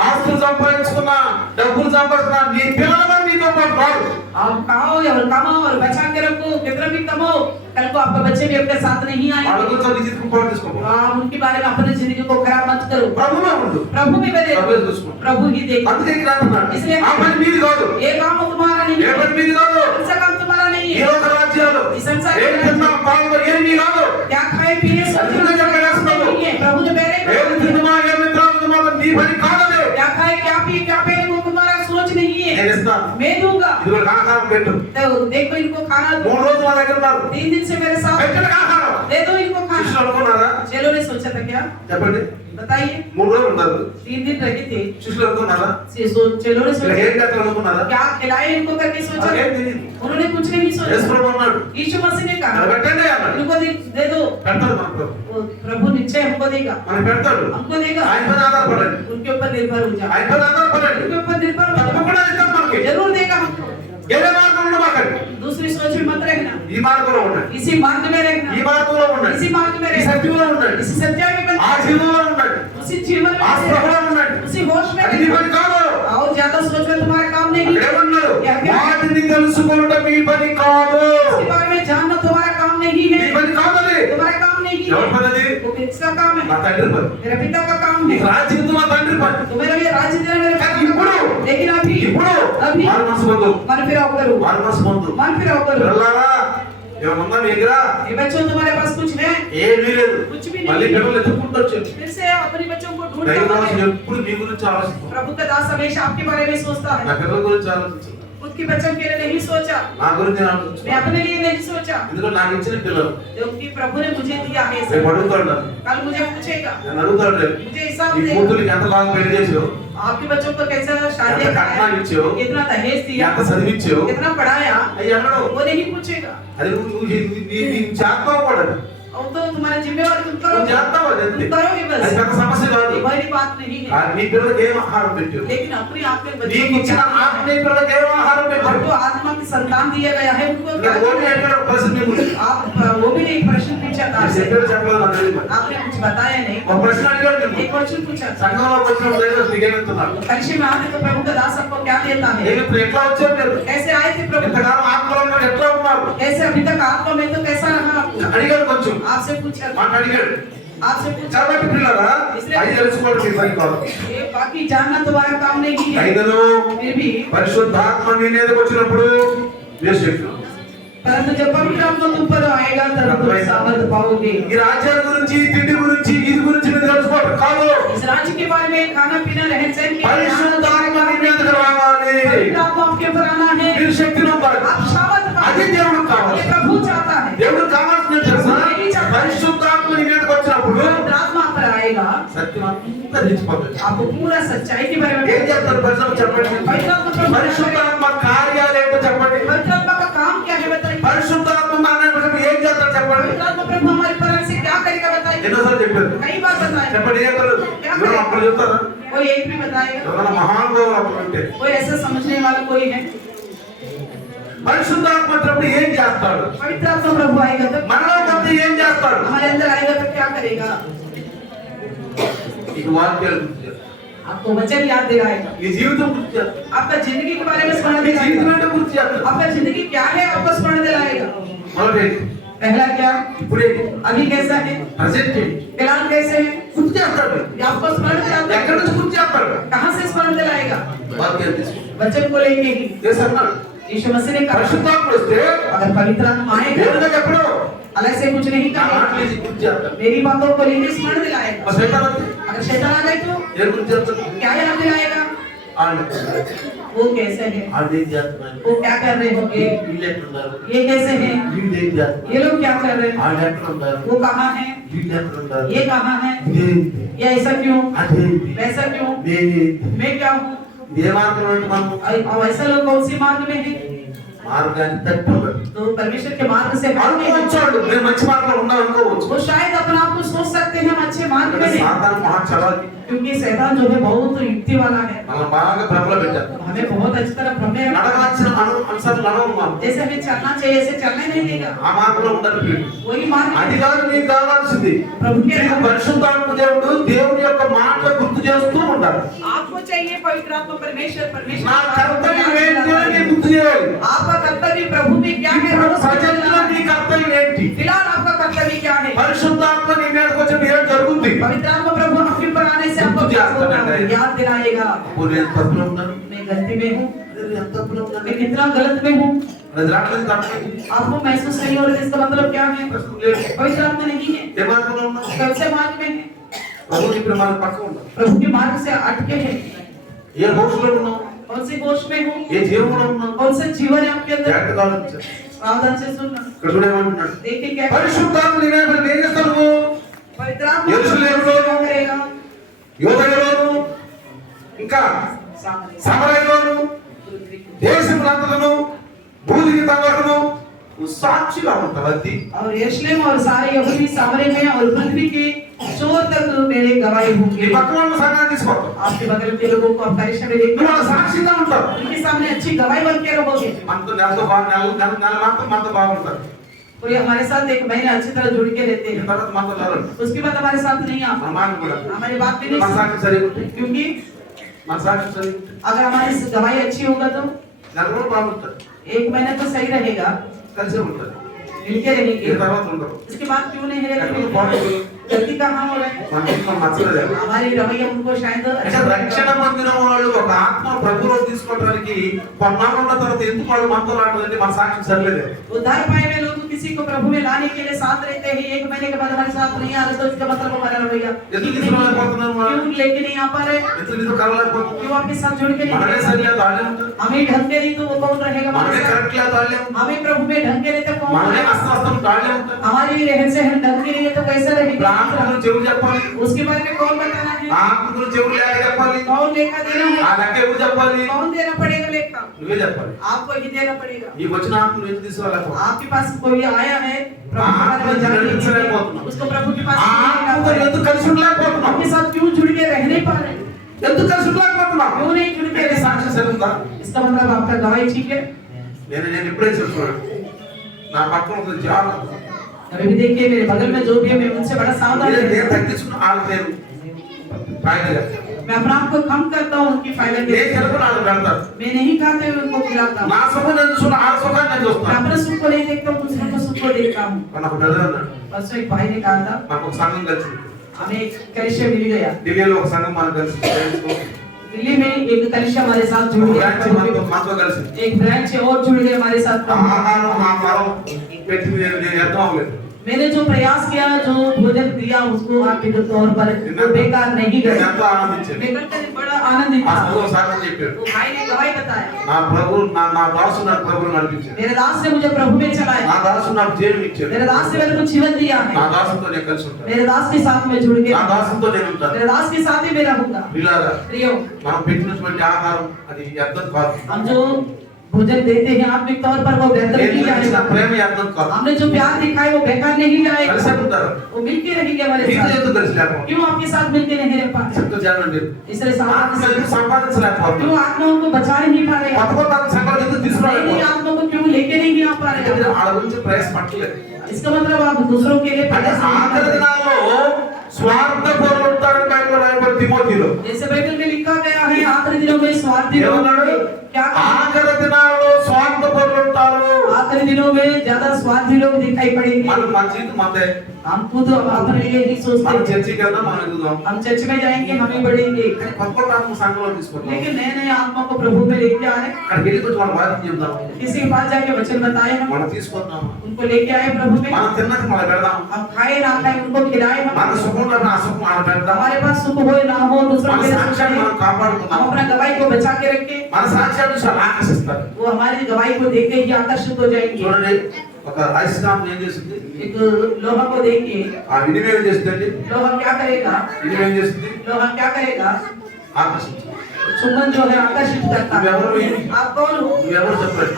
ఆస్తులు సంపాదించుకున్నా, డబ్బులు సంపాదించుకున్నా, నీ పిల్లలు నీతో పాటు రాదు. आप खाओ और कमाओ और बचा के रखो, कितना भी कमाओ, कल को आपका बच्चे भी आपके साथ नहीं వాళ్ళ आएंगे। గురించి నీ జీవితం పాటు తీసుకో. आप उनके बारे में अपनी जिंदगी को खराब मत करो। ప్రభువే ఉండు, प्रभु में बने ప్రభువే रहो, చూసుకో. प्रभु ही देखो। అందుకే ఇక్కడ అంటున్నాడు, इसलिए ఆ పని మీది కాదు, ये काम तुम्हारा नहीं ఏ है, పని మీది కాదు, कौन सा काम तुम्हारा नहीं ఈ है। లోక రాజ్యాలు ఈ సంసార ఏం తిన్నా పాలు ఏం నీ కాదు. क्या खाए पिए सोचना नहीं है, प्रभु ने पहले ఏం कहा, తిన్నా ఏం మిత్రాలు మాత్రం నీ పని కాదదే. क्या खाए क्या पिए क्या पहने वो तुम्हारा सोच नहीं है, నేను ఇస్తాను, मैं दूंगा। ఇదిగో ఆహారం పెట్టు. तो देखो इनको खाना दो, 3 రోజులు నా దగ్గర ఉన్నారు, 3 दिन से मेरे साथ, పెట్టండి ఆహారం. दे दो इनको खाना। శిష్యులు అనుకున్నారా? चेलों ने सोचा था क्या, చెప్పండి, बताइए। 3 రోజులు ఉంటారు, 3 दिन रहे थे, శిష్యులు అనుకున్నారా? चेलों ने ఇలా सोचा ఏం చేస్తారు అనుకున్నారా? क्या खिलाए इनको करके सोचा, నాకేం తెలియదు. उन्होंने कुछ नहीं యేసు सोचा। ప్రభు అన్నాడు, यीशु मसीह ने ఇలా कहा పెట్టండి అన్నాడు. इनको दे दो, పెడతాడు మన ప్రభు, वो प्रभु निश्चय हमको देगा, మనకి పెడతాడు. हमको देगा। ఆయన పైన ఆధారపడండి, उनके ऊपर निर्भर हो जाओ, ఆయన పైన ఆధారపడండి, उनके ऊपर निर्भर हो जाओ, తప్పకుండా ఇస్తాం మనకి. जरूर देगा हमको। వేరే మార్గంలో మాకండి, दूसरी सोच में मत रहना, ఈ మార్గంలో ఉండండి, इसी मार्ग में ఈ रहना, మార్గంలో ఉండండి, इसी मार्ग में ఈ रहना, సత్యంలో ఉండండి, इसी सत्य में ఆ रहना, జీవంలో ఉండండి, उसी जीवन ఆ में స్పృహలో रहना, ఉండండి. उसी होश में అది నీ रहना। పని కాదు. और ज्यादा सोच में तुम्हारा काम नहीं అక్కడ है, ఏమన్నారు? क्या- వాటిని తెలుసుకొనుట మీ పని కాదు. इसके बारे में जानना तुम्हारा काम नहीं మీ है, పని కాదది. तुम्हारा काम नहीं ఎవరి है, పని అది? वो किसका काम నా है, తండ్రి పని. मेरा पिता का काम ఈ है। రాజ్యం మా తండ్రి పని. तो मेरा ये राज्य देना मेरे पिता का ఇప్పుడు काम है। लेकिन अभी ఇప్పుడు अभी వారి మనసు పొందు, मन फिराव करो, వారి మనసు పొందు. मन फिराव करो। పిల్లలారా, ఏమన్నా మీ దగ్గర ये बच्चों तुम्हारे पास कुछ है, ఏమీ లేదు. कुछ भी మళ్ళీ नहीं है। పిల్లలు ఎత్తుకుంటూ వచ్చారు. फिर से अपने बच्चों को ढूंढ దైవదాసు कर ఎప్పుడు మీ గురించి ఆలోచిస్తాం, प्रभु का दास हमेशा आपके बारे में सोचता నా है, పిల్లల గురించి ఆలోచించు, खुद के बच्चों के लिए नहीं सोचा, నా గురించి मैं ఆలోచించు. अपने लिए नहीं सोचा, ఎందుకంటే నాకు ఇచ్చిన పిల్లలు क्योंकि प्रभु ने मुझे दिया है రేపు सब। అడుగుతాడు నన్ను. कल मुझे पूछेगा, నేను అడుగుతాడు రేపు, मुझे हिसाब నీ देगा, కూతురికి ఎంత బాగా పెళ్లి చేసావు, आपके बच्चों को कैसा शादी ఎంత కట్నాలు कराया, ఇచ్చావు, कितना दहेज दिया, ఎంత చదివించావు, कितना पढ़ाया, అయ్యి అన్నాడు. वो नहीं पूछेगा। అది నీ చేస్తావు కూడా, और तो तुम्हारा जिम्मेवारी तुम करो, నువ్వు చేస్తావు అది అంతే. तुम करोगे అది बस, పెద్ద సమస్య కాదు. ये बड़ी बात नहीं ఆ है। నీ పిల్లలకి ఏం ఆహారం పెట్టావు, लेकिन अपने आप में बच्चों నీకు को ఇచ్చిన क्या ఆత్మీయ పిల్లలకి ఏం ఆహారం और పెట్టావు. जो आत्मा की संतान दिया गया है उनको क्या ఇంకా ఓన్లీ అంటే ఒక ప్రశ్న మీ గురించి. आप वो भी नहीं प्रश्न पूछा था మీరు आपसे, చెప్పారో చెప్పలేదో నాకు తెలియదు మరి. आपने कुछ बताया नहीं, ఒక ప్రశ్న అడిగాడు నిన్ను. एक क्वेश्चन पूछा था, సంఘంలోకి వచ్చినప్పుడు ఏదో నీకేమిస్తున్నాడు, कलशी में आने तो प्रभु का दास आपको क्या देता है, ఏమి ఇప్పుడు ఎట్లా వచ్చారు మీరు, कैसे आए थे प्रभु, ఎంతకాలం ఆత్మలో ఉన్నారు, ఎట్లా ఉన్నారు कैसे अभी तक आत्मा में तो कैसा रहा आपको, అడిగాడు. కొంచెం आपसे पूछा, మాట అడిగాడు. आपसे पूछा। కాబట్టి పిల్లరా, అది తెలుసుకోవడం మీ పని కాదు. ये बाकी जानना तुम्हारा काम नहीं है, అయినను फिर भी పరిశుద్ధాత్మ మీ మీదకి వచ్చినప్పుడు మీరు శక్తులు. परंतु जब पवित्र आत्मा तुम पर आएगा तब तुम सामर्थ पाओगे। ఈ రాజ్యాల గురించి, తిండి గురించి, ఇది గురించి మీరు తెలుసుకోవడం కాదు. इस राज्य के बारे में खाना पीना रहन सहन के పరిశుద్ధాత్మ మీ మీదకి రావాలి, पवित्र आत्मा आपके ऊपर आना है, మీరు శక్తిని పొందాలి. आप सामर्थ అది पाओगे, దేవుడు కావాలి. ये प्रभु चाहता है। దేవుడు కావాల్సింది తెలుసా, పరిశుద్ధాత్మ మీ మీదకి వచ్చినప్పుడు पवित्र आत्मा पर आएगा, సత్యం అంతా తెలిసిపోతుంది. आपको पूरा सच्चाई के बारे में ఏం చేస్తారు పరిశ్రమ చెప్పండి. పరిశుద్ధాత్మ కార్యాలు ఏంటో చెప్పండి. पवित्र आत्मा का काम क्या है बताइए, పరిశుద్ధాత్మ మానవులకు ఏం చేస్తారు చెప్పండి. पवित्र आत्मा प्रभु हमारे पर से क्या करेगा बताइए, ఎన్నోసార్లు చెప్పారు कई बार बताया, చెప్పండి. ఏం చేస్తారు ఎవరు అప్పుడు చెప్తారా, कोई एक भी बताएगा, ఎవరైనా మహానుభావులు అప్పుడు ఉంటే कोई ऐसा समझने वाला कोई है। పరిశుద్ధాత్మ వచ్చినప్పుడు ఏం చేస్తాడు, पवित्र आत्मा प्रभु आएगा तो మనలో కొంత ఏం చేస్తాడు. हमारे अंदर आएगा तो क्या करेगा, ఈ వాక్యాలు గురించి చెప్తాను. आपको वचन याद दिलाएगा, నీ జీవితం గుర్తు చేస్తాడు, आपका जिंदगी के बारे में स्मरण నీ జీవితం दिलाएगा, అంటే గుర్తు చేస్తాడు. आपका जिंदगी क्या है आपको स्मरण दिलाएगा। మొదటి पहला क्या, ఇప్పుడే अभी कैसा है, ప్రజెంట్ फिलहाल कैसे है, గుర్తు చేస్తాడు. ये आपको स्मरण दिलाएगा। ఎక్కడి నుంచి గుర్తు చేస్తాడు? कहाँ से स्मरण दिलाएगा, వాక్యం తీసుకో. वचन को लेके ही। యేసు అన్నాడు, यीशु मसीह ने कहा పరిశుద్ధాత్ముడు వస్తే अगर पवित्र आत्मा आएगा దేవుడిగా చెప్పడు, अलग से कुछ नहीं నా करेगा, మాటలు గుర్తు చేస్తాడు. मेरी बातों को लेके स्मरण दिलाएगा। మరి సైతాన్ వస్తే अगर शैतान आ गए तो ఏం గుర్తు చేస్తాడు? क्या याद दिलाएगा, वो कैसे है, ఆడు ఏం చేస్తున్నాడు, वो क्या कर रहे होंगे, వీళ్ళు ఎట్లున్నారు, ये कैसे हैं, వీళ్ళు ఏం చేస్తున్నారు, ये लोग क्या कर रहे हैं, ఆడు ఎట్లున్నారు, वो कहाँ है, వీళ్ళు ఎట్లున్నారు, ये कहाँ है, ఇదేంటి, ये ऐसा क्यों, అదేంటి, वैसा क्यों, నేనేంటి, मैं क्या हूँ। ఏ మార్గం అంటే మనం और ऐसा लोग कौन सी मार्ग में है, మార్గాన్ని తట్టుకోవాలి. तो परमेश्वर के मार्ग से भाग नहीं అనుకోవచ్చు, है। నేను మంచి మార్గంలో ఉన్నా అనుకోవచ్చు. वो शायद अपने आप को सोच सकते हैं हम अच्छे मार्ग में हैं, సాతాను మహా చలాకి क्योंकि शैतान जो है बहुत युक्ति वाला है, మనం బాగా భ్రమలో పెట్టారు. हमें बहुत अच्छी तरह भ्रमे रखता है। నడవాల్సిన అనుసారం నడవము మనం. जैसे हमें चलना चाहिए ऐसे चलना ही नहीं देगा, ఆ మార్గంలో ఉండాలి వీడు. वही मार्ग అది है। కాదు నీకు కావాల్సింది. प्रभु के నీకు పరిశుద్ధాత్మ దేవుడు దేవుని యొక్క మాట గుర్తు చేస్తూ ఉండాలి. आपको चाहिए पवित्र आत्मा परमेश्वर నా కర్తవ్యం ఏంటి అని నీకు గుర్తు చేయాలి. आपका कर्तव्य प्रभु में क्या है, वो ప్రజల్లో నీ కర్తవ్యం ఏంటి? फिलहाल आपका कर्तव्य क्या है। పరిశుద్ధాత్మ నీ మీదకి వచ్చి ఏం జరుగుతుంది? पवित्र आत्मा प्रभु आपके ऊपर आने से आपको क्या होगा, याद दिलाएगा। ఇప్పుడు నేను తప్పులో ఉన్నాను, मैं गलती में हूँ, నేను ఎంత తప్పులో ఉన్నాను, मैं कितना गलत में हूँ, అది రావట్లేదు తప్పలేదు. आपको महसूस नहीं हो रहा है, इसका मतलब क्या है, ప్రశ్న లేదు. पवित्र आत्मा नहीं है, ఏ మార్గంలో ఉన్నావు? कौन से मार्ग में है, ప్రభు చెప్పిన మార్గం పక్క ఉన్నావు. प्रभु के मार्ग से अटके हैं, ఏ మోక్షంలో ఉన్నావు? कौन सी गोश में हूँ, ఏ జీవంలో ఉన్నావు? कौन से जीवन है आपके अंदर। జాగ్రత్తగా ఆలోచించు. सावधान से सुनना, ఇక్కడ చూడేమంటున్నాడు, देखिए क्या పరిశుద్ధాత్మ నీ మీద ఏం చేస్తాడు? पवित्र आत्मा यरूशलेमలో क्या करेगा, యోదయలోను ఇంకా సమరయలోను దేశములంతటను భూదికి తగ్గను సాక్షిగా ఉంటావు. और यरूशलेम और सारे यहूदी सामरे में और पृथ्वी के छोर तक मेरे गवाही నీ होंगे। పక్కన ఉన్న సంఘాన్ని తీసుకోవద్దు, आपके बगल के लोगों को आप परीक्षा में నువ్వు వాళ్ళ देखना, సాక్షిగా ఉంటావు. उनके सामने अच्छी गवाही बन के रहोगे। మనతో నెలతో బాగా నెల మాత్రం మనతో బాగుంటారు, कोई हमारे साथ एक महीना अच्छी तरह जुड़ के रहते हैं, తర్వాత మనతో రారు. उसके बाद हमारे साथ नहीं మన आता, మాట కూడా हमारी बात भी नहीं మన सुनते। సాక్షి సరిగా ఉంటుంది, क्योंकि మన సాక్షి సరిగా ఉంటుంది, अगर हमारी गवाही अच्छी होगा तो నెల రోజులు బాగుంటారు, एक महीना तो सही रहेगा, కలిసే ఉంటారు. मिलके ఈ रहेंगे, తర్వాత ఉండరు. उसके बाद क्यों नहीं ఎక్కడ रहेगा, బాగుంటుంది, गलती कहाँ हो रहा है, మన జీవితం నచ్చలేదు. हमारी रवैया उनको शायद అంటే अच्छा రక్షణ लगेगा। పొందిన వాళ్ళు ఒక ఆత్మ ప్రభులో తీసుకోవడానికి కొన్నాళ్ళు ఉన్న తర్వాత ఎందుకు వాళ్ళు మనతో రావట్లేదంటే మన సాక్షి సరిలేదు. उद्धार पाए हुए लोग किसी को प्रभु में लाने के लिए साथ रहते हैं, एक महीने के बाद हमारे साथ नहीं आ रहे तो इसका मतलब हमारा रवैया ఎందుకు తీసుకోలేకపోతున్నాం మనం? क्यों लेके नहीं आ पा रहे, ఎందుకు నీతో కలవలేకపోతున్నాం? क्यों आपके साथ जुड़ के नहीं మనమే रह సరిలేదు पाते? వాళ్ళే ఉంటారు, हमें ढंग के नहीं तो वो कौन रहेगा हमारे మనమే साथ, కరెక్ట్ లేదు వాళ్ళే ఉంటారు, हमें प्रभु में ढंग के रहते कौन మనమే रहेगा, అస్తవస్తం వాళ్ళే ఉంటారు. हमारी रहन सहन ढंग के नहीं है तो कैसे रहेगा, ఆత్మ గురించి ఎవరు చెప్పాలి? उसके बारे में कौन बताना है, ఆత్మ గురించి ఎవరు లేక చెప్పాలి? कौन लेखा देना ఆ है, లెక్క ఎవరు చెప్పాలి? कौन देना पड़ेगा लेखा, నువ్వే చెప్పాలి. आपको ही देना पड़ेगा। ఈ వచ్చిన ఆత్మ ఎందుకు తీసుకోలేకపోతున్నావు? आपके पास कोई आया है प्रभु के बारे में जानने के लिए, उसको प्रभु के पास ఆ नहीं ఆత్మతో लेकर ఎందుకు కలిసి ఉండలేకపోతున్నావు? आपके साथ क्यों जुड़ के रह नहीं पा रहे, ఎందుకు కలిసి ఉండలేకపోతున్నావు? क्यों नहीं जुड़ के నీ रह, సాక్షి సరిగ్గా इसका मतलब आपका गवाही ठीक है। నేను ఇప్పుడే చెప్తున్నాను, నా పక్కన ఒక జాబ్ अभी भी देखिए मेरे बगल में जो भी है मैं उनसे बड़ा सावधान నేను रहता हूं। తగ్గించుకున్న వాళ్ళ పేరు ఫైనల్గా मैं अपने आप को कम करता हूँ उनकी फायदा के నేను लिए। తెలుగు వాళ్ళు వెళ్తారు, मैं नहीं खाते हुए उनको खिलाता हूँ, నా సుఖం నేను చూస్తున్నా, ఆ సుఖాన్ని నేను मैं చూస్తాను. अपने सुख को नहीं देखता हूँ दूसरे को सुख को देखता हूँ। నాకు బ్రదర్ అన్నాడు, परसों एक भाई ने कहा था నాకు ఒక సంఘం కలిసి हमें एक कलिशा मिल गया, ఢిల్లీలో ఒక సంఘం మనకు కలిసి दिल्ली में एक कलिशा हमारे साथ जुड़ బ్రాంచ్ गया, మనతో కలిసి एक ब्रांच और जुड़ गए हमारे साथ। ఆహారం ఆ ఫలం పెట్టి నేను అర్థం అవ్వలేదు. मैंने जो प्रयास किया जो भोजन दिया उसको आपके तौर पर वो बेकार नहीं నేను गया, ఎంతో ఆనందించాను. मैं कल बड़ा आनंदित ఆ था। సంఘం సాక్షి చెప్పాడు, वो भाई ने गवाही बताया, నా ప్రభు నా దాసు నాకు ప్రభువు నడిపించాడు, मेरे दास ने मुझे प्रभु में నా चलाया, దాసు నాకు జీవం ఇచ్చాడు, मेरे दास ने मेरे को जीवन दिया నా है, దాసుతో నేను కలిసి ఉంటాను, मेरे दास के साथ में जुड़ నా गया, దాసుతో నేను ఉంటాను. मेरे दास के साथ ही मैं रहूंगा। ఇలాగా प्रियो, మనం పెట్టినటువంటి ఆహారం అది అర్థం కాదు, हम जो भोजन देते हैं आत्मिक तौर पर वो बेहतर నేను नहीं చూపించిన जाएगा, ప్రేమ అర్థం కాదు. हमने जो प्यार दिखाया वो बेकार नहीं కలిసే जाएगा, ఉంటారు, वो मिलके रहेंगे हमारे మీతో साथ। ఎందుకు కలిసి లేకపోతే क्यों आपके साथ मिलके नहीं रह पाते, చెప్తూ చేయండి, इसलिए ఆత్మ सावधान ఎందుకు से సంపాదించలేకపోతున్నాం, क्यों आत्माओं को बचा नहीं पा रहे, కొత్త కొత్త సంఘాలు ఎందుకు नई తీసుకురాలేకపోతున్నాం? आत्माओं को क्यों लेके नहीं आ पा रहे, వాళ్ళ గురించి ప్రయాస పట్టలేదు. इसका मतलब आप दूसरों के लिए అంటే प्रयास नहीं कर ఆఖరి रहे। దినాల్లో స్వార్థపరులు ఉంటారని బైబిల్లో రాయబడి తిమోతిలో. जैसे बाइबल में लिखा गया है आखिरी दिनों में स्वार्थी लोग ఏమన్నాడు? क्या ఆఖరి దినాల్లో స్వార్థపరులు ఉంటారు. आखिरी दिनों में ज्यादा स्वार्थी लोग दिखाई पड़ेंगे। మన జీవితం అంతే. हमको तो अपने लिए ही మన सोचते हैं, చర్చికి వెళ్దాం, మనం ఎదుగుదాం. हम चर्च में जाएंगे हम ही बढ़ेंगे, కానీ కొత్త ఆత్మ సంఘంలో తీసుకుంటాం. लेकिन नए नए आत्मा को प्रभु में लेके आ रहे हैं। అక్కడ వెళ్ళి కొంచెం మన బాధ్యత చెప్దాం. किसी के पास जाके वचन बताए हम, మనం తీసుకుందాం. उनको लेके आए प्रभु में, మనం తిన్నది మనం పెడదాం. हम खाए ना खाए उनको खिलाए మన हम, సుఖంలో నా సుఖం మనం పెడదాం. हमारे पास सुख हो ना हो दूसरों మన के लिए సాక్ష్యాన్ని सोचें। మనం हम కాపాడుకుందాం. अपना गवाही को बचा के रखें, మన సాక్ష్యాన్ని చాలా ఆకర్షిస్తారు. वो हमारी गवाही को देख के ही आकर्षित हो जाएंगे। చూడండి, ఒక అయస్కాంతం ఏం చేస్తుంది? एक लोहा को देखिए, ఆ వినిమయం ఏం చేస్తుందండి? लोहा क्या करेगा? వినిమయం ఏం చేస్తుంది? लोहा क्या करेगा? ఆకర్షిస్తుంది. चुंबन जो है आकर्षित करता है। आप कौन हो? ఎవరు చెప్పండి?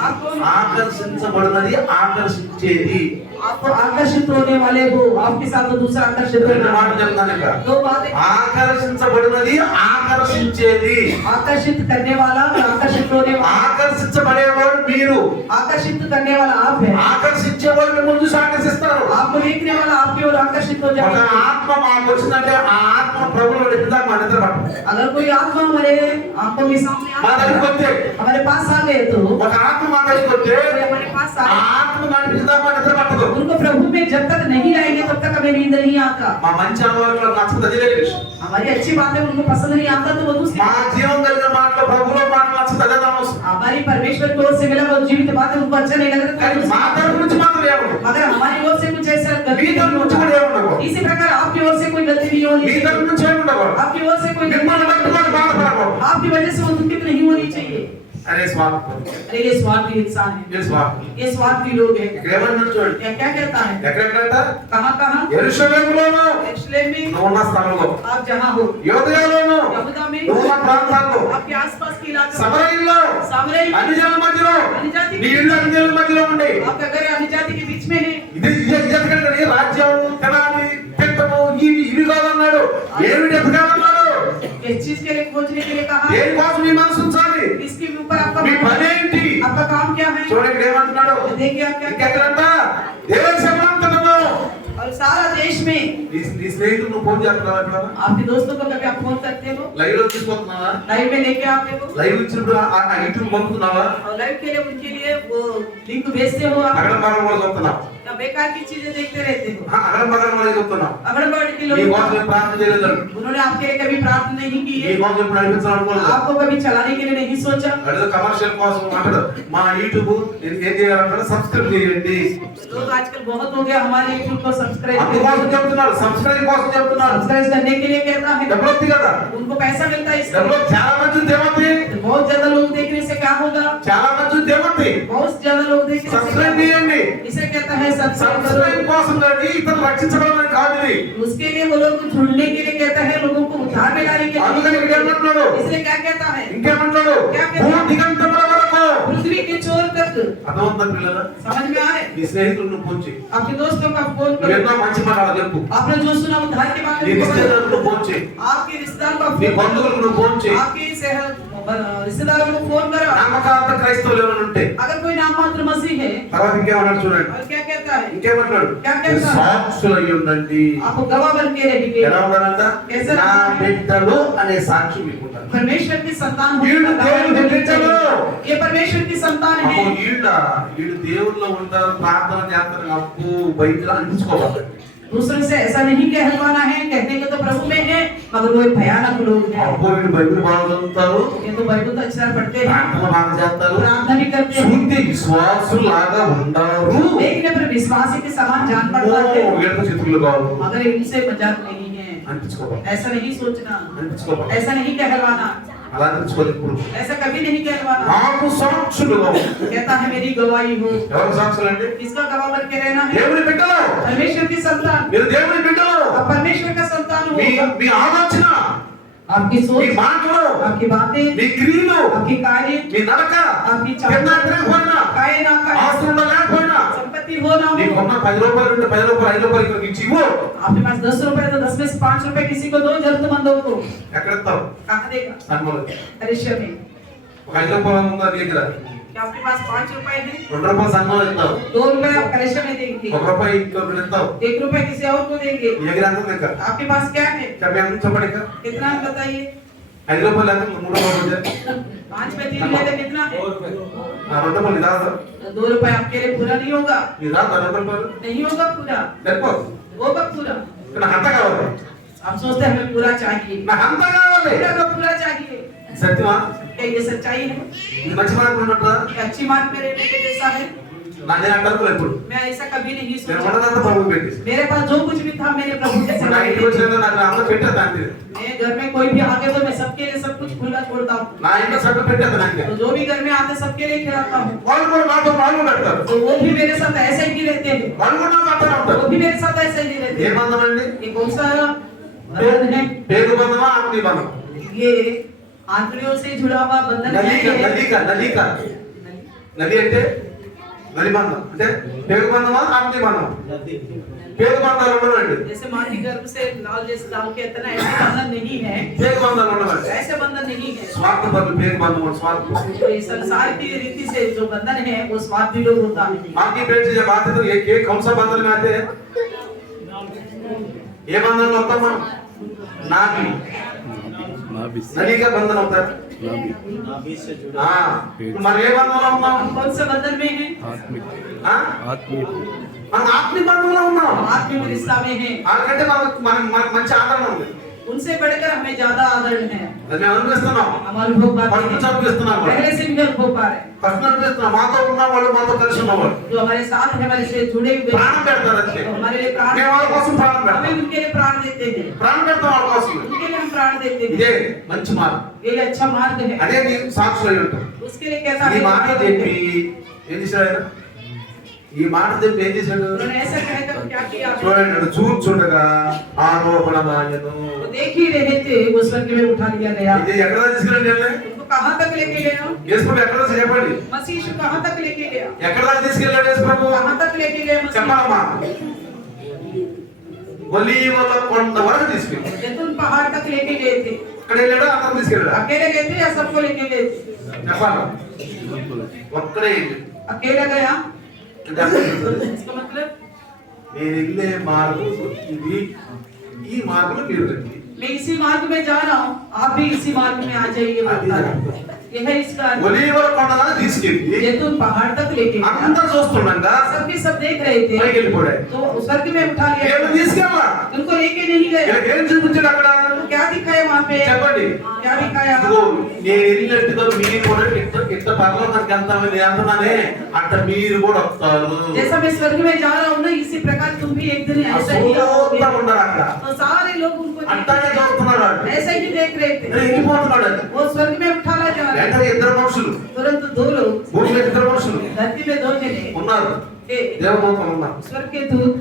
ఆకర్షించబడినది ఆకర్షించేది. आप आकर्षित होने वाले हो, आपके साथ तो दूसरा आकर्षित రెండు होना। మాటలు చెప్తాను ఇక్కడ. दो बातें, ఆకర్షించబడినది ఆకర్షించేది. आकर्षित करने वाला और आकर्षित होने वाला। ఆకర్షించబడేవాడు మీరు. आकर्षित करने वाला आप है, ఆకర్షించేవాడు మిమ్మల్ని చూసి ఆకర్షిస్తారు. आपको देखने वाला आपकी ओर आकर्षित हो ఒక जाएगा। ఆత్మ మాకు వచ్చిందంటే ఆ ఆత్మ ప్రభువులో నిందాక మన నిద్ర పట్టదు. अगर कोई आत्मा हमारे आंखों के सामने మన దగ్గరికి వస్తే, हमारे पास आ गए तो ఒక ఆత్మ మన దగ్గరికి వస్తే कोई हमारे पास ఆ आए, ఆత్మ నడిపించదా మన నిద్ర పట్టదు. उनको प्रभु में जब तक नहीं लाएंगे तब तक हमें नींद नहीं आता। మా మంచి అలవాట్లు నచ్చదు, అది వేరే విషయం. हमारी अच्छी बातें उनको पसंद नहीं आता तो वो दूसरी మా बात। జీవం కలిగిన మాటలు ప్రభువులో మాటలు నచ్చదు, అదే దామోసం. हमारी परमेश्वर की ओर से मिला वो जीवित बातें उनको अच्छा नहीं लग కానీ रहा మా తరపు నుంచి మాత్రం ఏమను, मगर हमारी ओर से कुछ ऐसा మీ गलती తరపు नहीं నుంచి होता। కూడా ఏమనుకో, इसी प्रकार आपकी ओर से कोई गलती नहीं होनी మీ चाहिए, తరపు నుంచి ఏముండవు. आपकी ओर से कोई गलती మిమ్మల్ని పట్టుకొని బాధపడకు. आपकी वजह से वो दुखित नहीं होनी चाहिए। అరే స్వార్థం, अरे ये स्वार्थी इंसान है, ఏ స్వార్థం. ये स्वार्थी लोग हैं। ఇక్కడ ఏమన్నాడు చూడండి, क्या क्या कहता है? ఎక్కడెక్కడంట? कहाँ कहाँ? యెరూషలేములోను, यरूशलेम में, నువ్వు ఉన్న స్థలంలో, आप जहाँ हो, యోదయలోను, यहूदा में, నువ్వు ఉన్న ప్రాంతాల్లో, आपके आसपास के इलाके में, సమరయంలో, सामरिया में, అన్ని జనుల మధ్యలో, अन्यजाति నీ ఇల్లు అన్ని జనుల మధ్యలో ఉండి, आपका घर अन्यजाति के बीच में है। ఇది ఎదగండి, రాజ్యం తినాలి తింటము ఇవి కాదన్నాడు. ఏమిటి ఎదగాలన్నాడు? इस चीज के लिए खोजने के लिए कहा, దేనికోసం మీ మనసు ఉంచాలి? इसके ऊपर आपका మీ పని ఏంటి? आपका काम क्या है? చూడండి ఇక్కడ ఏమంటున్నాడు, देखिए आप क्या ఇంకెక్కడంట? దేశమంతటను. और सारा देश में నీ స్నేహితులు నువ్వు ఫోన్ చేస్తున్నావా? ఎప్పుడన్నా आपके दोस्तों को कभी आप फोन करते हो, లైవ్ లో తీసుకుంటున్నావా? लाइव में लेके आते हो లైవ్ ఇచ్చినప్పుడు ఆ యూట్యూబ్ పంపుతున్నావా? और लाइव के लिए उनके लिए वो लिंक भेजते हो आप, అక్కడ మనం కూడా చెప్తున్నాం, या बेकार की चीजें देखते रहते हो। అక్కడ మనం కూడా చెప్తున్నాం. अगड़बड़ी के నీ लोग కోసం నేను ప్రార్థన చేయలేదు, उन्होंने आपके लिए कभी प्रार्थना नहीं की నీ है, కోసం ఎప్పుడు నడిపించాలనుకోలేదు. आपको कभी चलाने के लिए नहीं सोचा। అదే కమర్షియల్ కోసం అంటాడు. మా యూట్యూబ్ నేను ఏం చేయాలంటే సబ్స్క్రైబ్ చేయండి. लोग आजकल बहुत हो गया हमारे YouTube को सब्सक्राइब అందుకోసం చెప్తున్నారు, సబ్స్క్రైబ్ కోసం చెప్తున్నారు. सब्सक्राइब करने के लिए कहता है, డబ్బులు వస్తాయి కదా, उनको पैसा मिलता है इससे। డబ్బులు చాలా మంది దేవతి, बहुत ज्यादा लोग देखने से क्या होगा? చాలా మంది దేవతి. बहुत ज्यादा लोग देखने से సబ్స్క్రైబ్ क्या होगा? చేయండి. इसे कहता है सब्सक्राइब సబ్స్క్రైబ్ करो। కోసం లేదు, ఇతను రక్షించడం కాదు ఇది. उसके लिए वो लोग जुड़ने के लिए कहता है, लोगों को उद्धार में लाने के అందుకని ఇక్కడ लिए। ఏమంటున్నాడు, इसलिए क्या कहता है? ఇంకేమంటాడు, భూ దిగంతముల వరకు. पृथ्वी के छोर तक। అర్థమవుతుందా పిల్లలు? समझ में आ रहे? నీ స్నేహితులను ఫోన్ చేయి, आपके दोस्तों का फोन నువ్వు करो, ఎన్నో మంచి మాటలు చెప్పు. आपने जो सुना उद्धार के बारे నీ में बताओ। రిశ్తేదారులకు ఫోన్ చేయి, आपके रिश्तेदार का నీ फोन బంధువులకు నువ్వు ఫోన్ చేయి. आपके रिश्तेदारों को फोन करो। నమ్మకార్థ క్రైస్తవులు ఎవరైనా ఉంటే अगर कोई नाम मात्र मसीह है, తర్వాత ఇంకేమన్నాడు చూడండి, और क्या कहता है? ఇంకేమంటాడు, సాక్షులు అయి ఉండండి. आप गवाह बन के रहेंगे। ఎలా ఉండాలంట? कैसे నా బిడ్డలు అనే సాక్షి మీకు ఉండాలి. परमेश्वर की संतान వీళ్ళు దేవుని బిడ్డలు. ये परमेश्वर की संतान है। అమ్మో, వీళ్ళు దేవుళ్ళలో ఉంటారు, ప్రార్థన చేస్తారు, అప్పు బయట అనిపించుకోవాలి. दूसरों से ऐसा नहीं कहलवाना है, कहने के तो प्रभु में है, मगर वो भयानक लोग हैं। అప్పు వీళ్ళు బైబిల్ బాగా చదువుతారు, ये तो बाइबल तो अच्छा पढ़ते हैं, ప్రార్థన బాగా చేస్తారు, प्रार्थना भी करते हैं, శుద్ధి విశ్వాసులాగా ఉండరు. देखने पर विश्वासी के समान जान ఓ, पड़ता है, ఎంత చిత్రులు కావాలి मगर इनसे मजाक नहीं है। అనిపించుకోవాలి, ऐसा नहीं सोचना, అనిపించుకోవాలి, ऐसा नहीं कहलवाना, అలా అనిపించుకోవాలి. ఇప్పుడు ऐसा कभी नहीं कहलवाना। నాకు సాక్షులుగా ఉండండి. कहता है मेरी गवाही हो। ఎవరు సాక్షులు అంటే? किसका गवाह बन के रहना है? దేవుని బిడ్డలు. परमेश्वर की संतान। మీరు దేవుని బిడ్డలు. आप परमेश्वर का संतान हो। మీ ఆలోచన, आपकी మీ सोच, మాటలు, आपकी बातें, మీ క్రియలు, आपकी कार्य, మీ నడక, आपकी కింద లేకపోయినా, खाए ना खाए, ఆస్తులు లేకపోయినా, संपत्ति हो ना నీకున్న हो, 10 రూపాయలు ఉంటే 10 రూపాయలు 5 రూపాయలు ఇక్కడికి ఇచ్చి ఇవ్వు. आपके पास 10 रुपए तो 10 में से 5 रुपए किसी को दो, जरूरतमंदों को। ఎక్కడ ఇస్తావు? कहाँ देगा? సంఘంలో. परिश्रम में। ఒక 5 రూపాయలు ఉందా నీ దగ్గర? क्या आपके पास 5 रुपए है? 2 రూపాయలు సంఘంలో ఇస్తావు, 2 रुपए आप कलेक्शन में देंगे, 1 రూపాయి ఇంట్లో ఇస్తావు, 1 रुपए किसी और को देंगे। ఎగిరి అంత ఇంకా आपके पास क्या है? చెప్పండి ఇంకా कितना है बताइए? 5 రూపాయలు ఎంత 3 రూపాయలు 5 में 3 लेते कितना है? 2 రూపాయలు ఇదాదా 2 रुपए आपके लिए पूरा नहीं होगा, ఇదాదా 2 రూపాయలు नहीं होगा पूरा, చెప్పు होगा पूरा। నాకు అంత కావాలి, हम सोचते हैं हमें पूरा चाहिए, నాకు అంత కావాలి, पूरा का पूरा चाहिए। సత్యమా? क्या ये सच्चाई है? ఇది మంచి మాట ఉన్నట్టు क्या अच्छी बात मेरे बेटे जैसा है? నేను అంటాను ఎప్పుడు मैं ऐसा कभी नहीं నేను सोचा। ఉన్నదంతా ప్రభు పెట్టేసి मेरे पास जो कुछ भी था मेरे प्रभु के నా ఇంటికి सेवा। వచ్చినాక నాకు అంత పెట్టేది అంతే, मैं घर में कोई भी आगे तो मैं सबके लिए सब कुछ खुला छोड़ता हूँ, నా ఇంట్లో సగం పెట్టేది అంతే, तो जो भी घर में आते सबके लिए खिलाता हूँ। వాళ్ళు కూడా నాతో పాలు పెడతారు, तो वो भी मेरे साथ ऐसे ही रहते हैं, వాళ్ళు కూడా నాతో అట్లా ఉంటారు. वो भी मेरे साथ ऐसे ही रहते ఏ हैं। బంధం అండి? ये कौन सा बंधन है? పేరు బంధమా ఆత్మీయ బంధం? ये आंतरियों से जुड़ा हुआ बंधन నలిక है। నలిక నలిక నది అంటే నలి బంధం అంటే పేరు బంధమా ఆత్మీయ బంధం? పేరు బంధాలు ఉండవండి, जैसे माँ के गर्भ से लाल जैसे लाल के इतना ऐसे बंधन नहीं है, పేరు బంధాలు ఉండవండి. ऐसे बंधन नहीं है। స్వార్థ పరులు పేరు బంధం స్వార్థ तो ये संसार की रीति से जो बंधन है वो स्वार्थी लोग होता है। बाकी पेट से जब आते तो ये कौन सा बंधन में आते हैं? ये बंधन में होता है नाभि, नाभि से नली का बंधन होता है। नाभि हाँ तुम्हारे ये बंधन में होता हम कौन से बंधन में है? आत्मिक हाँ आत्मीय हम आत्मिक बंधन में होता है। आत्मिक रिश्ता में है, आलकटे मन मन मंच आदरण ఉంది, उनसे बढ़कर हमें ज्यादा आदरण है। అది మేము అనుభవిస్తున్నాం, हम अनुभव पाते ఫస్ట్ हैं, చదివిస్తున్నాం, पहले से भी अनुभव पा रहे हैं। ఫస్ట్ అనుభవిస్తున్నాం. మాతో ఉన్న వాళ్ళు మాతో కలిసి ఉన్నవాళ్ళు जो हमारे साथ है हमारे से जुड़े हुए ప్రాణం పెడతారు అంతే, तो हमारे लिए प्राण, మేము వాళ్ళ కోసం ప్రాణం हमें పెడతాం, उनके लिए प्राण देते हैं, ప్రాణం పెడతాం వాళ్ళ కోసం. उनके लिए हम प्राण देते हैं। ఇదే మంచి మార్గం, ये अच्छा मार्ग है, అదే నీ సాక్షులు అయి ఉంటాం. उसके लिए कैसा ఈ है? మాట చెప్పి ఏం చేశాడు ఆయన? ఈ మాట చెప్పి ఏం చేశాడు? उन्होंने ऐसा कहकर क्या किया? చూడండి, చూచుండగా ఆరోపణ మాయను. वो देख ही रहे थे, वो स्वर्ग में उठा लिया गया। ఇది ఎక్కడ తీసుకెళ్ళండి? उनको कहाँ तक लेके गया? యేసు ఎక్కడ చెప్పండి, मसीह यीशु कहाँ तक लेके गया? ఎక్కడ తీసుకెళ్ళాడు యేసు ప్రభు? कहाँ तक लेके गया मसीह? చెప్పమ్మా. ఒలీవల కొండ వరకు తీసుకెళ్ళాడు. जैतून पहाड़ तक लेके गए थे। అక్కడ వెళ్ళాడు, అక్కడ తీసుకెళ్ళాడు. अकेले गए थे या सबको लेके गए थे? చెప్పాలి, ఒక్కడే अकेला गया, అంటే అర్థం ఏంటి? इसका मतलब నేను వెళ్ళే మార్గం ఇది, ఈ మార్గంలో మీరు రండి. मैं इसी मार्ग में जा रहा हूँ, आप भी इसी मार्ग में आ जाइए बोलता है। यह है इसका अर्थ। ఒలీవల కొండ దాకా తీసుకెళ్ళి जैतून पहाड़ तक लेके गया। అందరూ చూస్తుండగా सबके सब देख रहे थे, పైకి వెళ్ళిపోయాడు. तो स्वर्ग में उठा लिया। ఏమి తీసుకెళ్ళా? उनको लेके नहीं गए। వీళ్ళకి ఏం చూపించాడు అక్కడ? तो क्या दिखाया वहाँ पे? చెప్పండి. क्या दिखाया? ఇదిగో నేను వెళ్ళినట్టుగా మీరు కూడా ఇంత పరలోకానికి వెళ్తామని నేను అంటున్నానే, అట్ట మీరు కూడా వస్తారు. जैसा मैं स्वर्ग में जा रहा हूँ ना, इसी प्रकार तुम भी एक दिन ऐसा ही आओगे। అసూయంగా ఉన్నారు అక్కడ, तो सारे लोग उनको అట్టాగే చూస్తున్నాడు వాడు. ऐसे ही देख रहे थे। వెళ్ళిపోతున్నాడు అది. वो स्वर्ग में उठाना जा रहा है। వెంటనే ఇద్దరు మనుషులు, तुरंत 2 लोग, భూమి మీద ఇద్దరు మనుషులు धरती में 2 जने ఉన్నారు, थे। దేవదూతలు ఉన్నారు. स्वर्ग के दूत,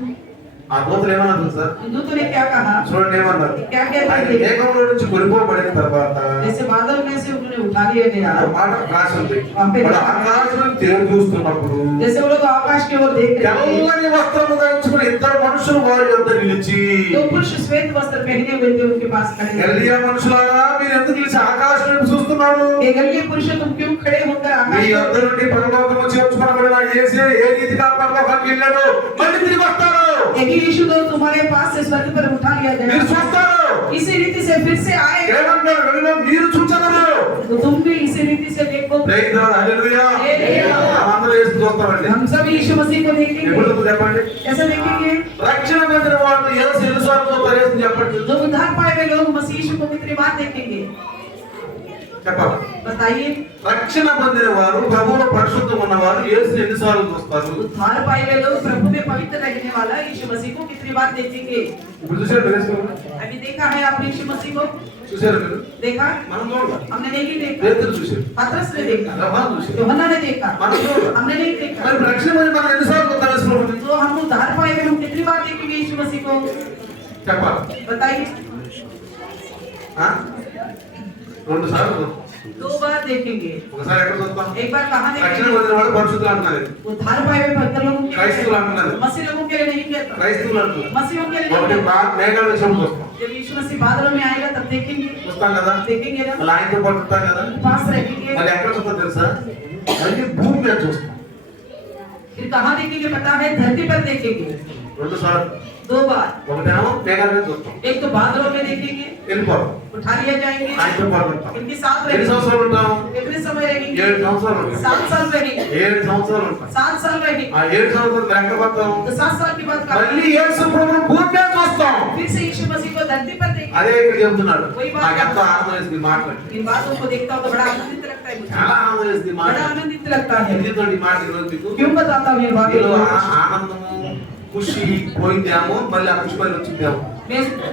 ఆ దూతలు ఏమన్నారు సార్? दूतों ने क्या कहा? చూడండి ఏమన్నారు? क्या कहते ఆయన थे? మేఘంలో నుంచి కొనిపోబడిన తర్వాత जैसे बादल में से उन्होंने उठा लिया गया, ఆ మాట రాసి ఉంది. వాడు ఆకాశం తేరు చూస్తున్నప్పుడు जैसे वो लोग आकाश की ओर देख रहे थे, తెల్లని వస్త్రము ధరించుకుని ఇద్దరు మనుషులు వారి యొద్ద నిలిచి, 2 पुरुष श्वेत वस्त्र पहने हुए थे, उनके पास खड़े थे। గలిలయ మనుషులారా మీరు ఎందుకు నిలిచి ఆకాశం వైపు చూస్తున్నారు? ये गलीली पुरुष तुम क्यों खड़े होकर మీ आकाश యొద్ద నుండి పరలోకము చేర్చుకొనబడిన యేసే ఏ రీతిగా పరలోకానికి వెళ్ళాడో మళ్ళీ తిరిగి వస్తారు. यही यीशु तो तुम्हारे पास से स्वर्ग पर उठा लिया మీరు गया, చూస్తారు. इसी रीति से फिर से आएगा, ఏమంటారు? వెళ్ళిన మీరు చూచగలరు. तो तुम भी इसी रीति से देखो। ప్రైజ్ ది లార్డ్, హల్లెలూయా. హల్లెలూయా. మనమందరం యేసు చూస్తామండి. हम सब यीशु मसीह को देखेंगे। ఎప్పుడు చెప్పండి? कैसे देखेंगे? రక్షణ పొందిన వాళ్ళు యేసు ఎన్నిసార్లు చూస్తారు? యేసు చెప్పండి, जो उद्धार पाए हुए लोग मसीह यीशु को कितनी बार देखेंगे? చెప్పండి. बताइए। రక్షణ పొందిన వారు, ప్రభువులో పరిశుద్ధం ఉన్నవారు యేసు ఎన్నిసార్లు చూస్తారు? उद्धार पाए हुए लोग प्रभु में पवित्र रहने वाला यीशु मसीह को कितनी बार देखेंगे? ఇప్పుడు చూసారు మీరు యేసు? अभी देखा है आपने यीशु मसीह को? చూసారు మీరు? देखा? మనం చూడాలి. हमने नहीं देखा। పేతురు చూసారు, पतरस ने देखा, యోహాను చూసారు. यूहन्ना ने देखा, మనం చూడాలి. हमने नहीं देखा। మరి రక్షణ పొందిన మనం ఎన్నిసార్లు చూస్తారు యేసు ప్రభువుని? तो हम उद्धार पाए हुए हम कितनी बार देखेंगे यीशु मसीह को? చెప్పాలి. बताइए। ఆ? 2 సార్లు చూస్తాం. दो बार देखेंगे। ఒకసారి ఎక్కడ చూస్తాం एक बार कहाँ రక్షణ देखेंगे? పొందిన వాళ్ళు పరిశుద్ధులు అంటున్నారు उद्धार पाए हुए पवित्र लोगों के క్రైస్తవులు అంటున్నారు मसीह लोगों के लिए नहीं कहता, క్రైస్తవులు అంటున్నారు मसीहों के लिए ఒకటి नहीं कहता। మేఘాల విషయం చూస్తాం जब यीशु मसीह बादलों में आएगा तब देखेंगे, చూస్తాం కదా देखेंगे ना, మళ్ళీ ఆయనతో పాటు ఉంటాం కదా पास रहेंगे। మళ్ళీ ఎక్కడ చూస్తాం తెలుసా మళ్ళీ భూమి మీద చూస్తాం फिर कहाँ देखेंगे पता है? धरती पर देखेंगे రెండు సార్లు दो बार। ఒకటేమో మేఘాల మీద చూస్తాం एक तो बादलों में देखेंगे, వెళ్ళిపోతాం उठा लिया जाएंगे, ఆయనతో పాటు ఉంటాం इनके साथ ఎన్ని रहेंगे। సంవత్సరాలు ఉంటాం कितने समय रहेंगे? 7 సంవత్సరాలు ఉంటాం 7 साल रहेंगे। 7 సంవత్సరాలు ఉంటాం 7 साल रहेंगे। ఆ 7 సంవత్సరాలు ఎక్కడ పోతాం तो 7 साल के बाद మళ్ళీ యేసు ప్రభువును భూమి మీద చూస్తాం फिर से यीशु मसीह को धरती पर देखेंगे। అదే ఇక్కడ చెప్తున్నాడు నాకు ఎంతో ఆనందం వేసింది మాట్లాడి इन बातों को देखता हूँ तो बड़ा आनंदित लगता है मुझे, చాలా ఆనందం వేసింది बड़ा మాట్లాడి आनंदित लगता है। ఎందుకంటే ఈ మాట ఈరోజు మీకు क्यों बताता हूँ ये बात? మీలో ఆనందము ఖుషి పోయిందేమో మళ్ళీ ఆ ఖుషి మళ్ళీ వచ్చిందేమో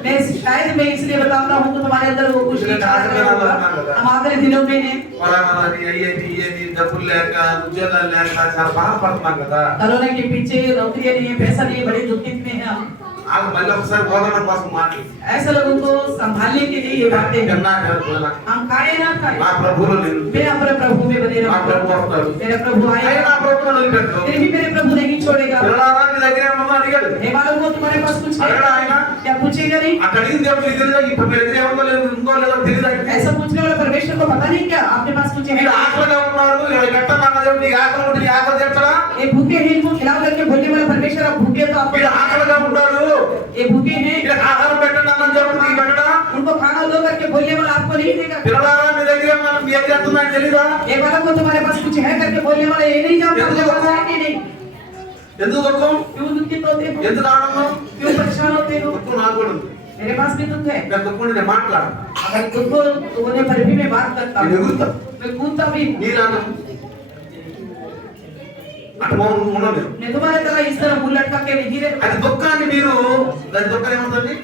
मैं शायद मैं इसलिए बता रहा हूँ कि तुम्हारे अंदर वो खुशी छा रहा होगा। हम आखिरी दिनों में हैं, పరామరాని అయ్యేది ఇయ్యేది డబ్బులు లేక ఉద్యోగాలు లేక చాలా బాధపడుతున్నాం కదా कोरोना के पीछे नौकरियां नहीं है, पैसा नहीं है, बड़े दुखित में है हम। వాళ్ళు మళ్ళీ ఒకసారి ఓదన కోసం మాట్లాడి ऐसे लोगों को संभालने के लिए ये बातें हैं। కన్నా జరుగుతున్నా हम खाए ना खाए, నా ప్రభువులో నేను मैं अपने प्रभु में बने నా ప్రభు रहूंगा। వస్తాడు मेरा प्रभु ఆయన आएगा, నా ప్రభువును వదిలిపెట్టు फिर भी मेरे प्रभु नहीं छोड़ेगा। పిల్లలారా మీ దగ్గర ఏమన్నా అడిగాడు हे मालूम हो तुम्हारे पास कुछ अगला है? आएगा। क्या पूछेगा नहीं? అక్కడ అడిగింది దేవుడు నీకు తెలియదా ఇప్పుడు మీ దగ్గర ఏముందో లేదు ఉందో లేదో తెలియదా ऐसा पूछने वाला परमेश्वर को पता नहीं क्या आपके पास कुछ है? మీరు ఆకలిగా ఉన్నారు గట్ట నాకు దేవుడు నీకు ఆకలి ఉంటే నీ ఆకలి తీర్చడా ये भूखे हैं इनको खिला करके बोलने वाला परमेश्वर, आप भूखे तो आपको మీరు ఆకలిగా ఉంటారు ये भूखे हैं వీళ్ళకి ఆహారం పెట్టండి అన్నది దేవుడు నీకు పెట్టడా उनको खाना दो करके बोलने वाला आपको नहीं देगा। పిల్లలారా మీ దగ్గర మనం మీ దగ్గర ఉందని తెలియదా ये वाला को तुम्हारे पास कुछ है करके बोलने वाला ये नहीं जानता मुझे पता है कि नहीं। ఎందుకు దుఃఖం क्यों दुखित होते हो? ఎందుకు ఆనందం क्यों परेशान होते हो? దుఃఖం నాకు కూడా ఉంది मेरे पास भी दुख है। నేను దుఃఖం నేను మాట్లాడు अगर दुख होने पर भी मैं बात करता నేను हूँ, ఎగురుతా मैं कूदता भी हूँ। మీరు ఆనందం అటు మౌనం ఉండలేదు मैं तुम्हारे तरह इस तरह मुंह लटका के नहीं रहे। అది దుఃఖాన్ని మీరు దాని దుఃఖం ఏమవుతుంది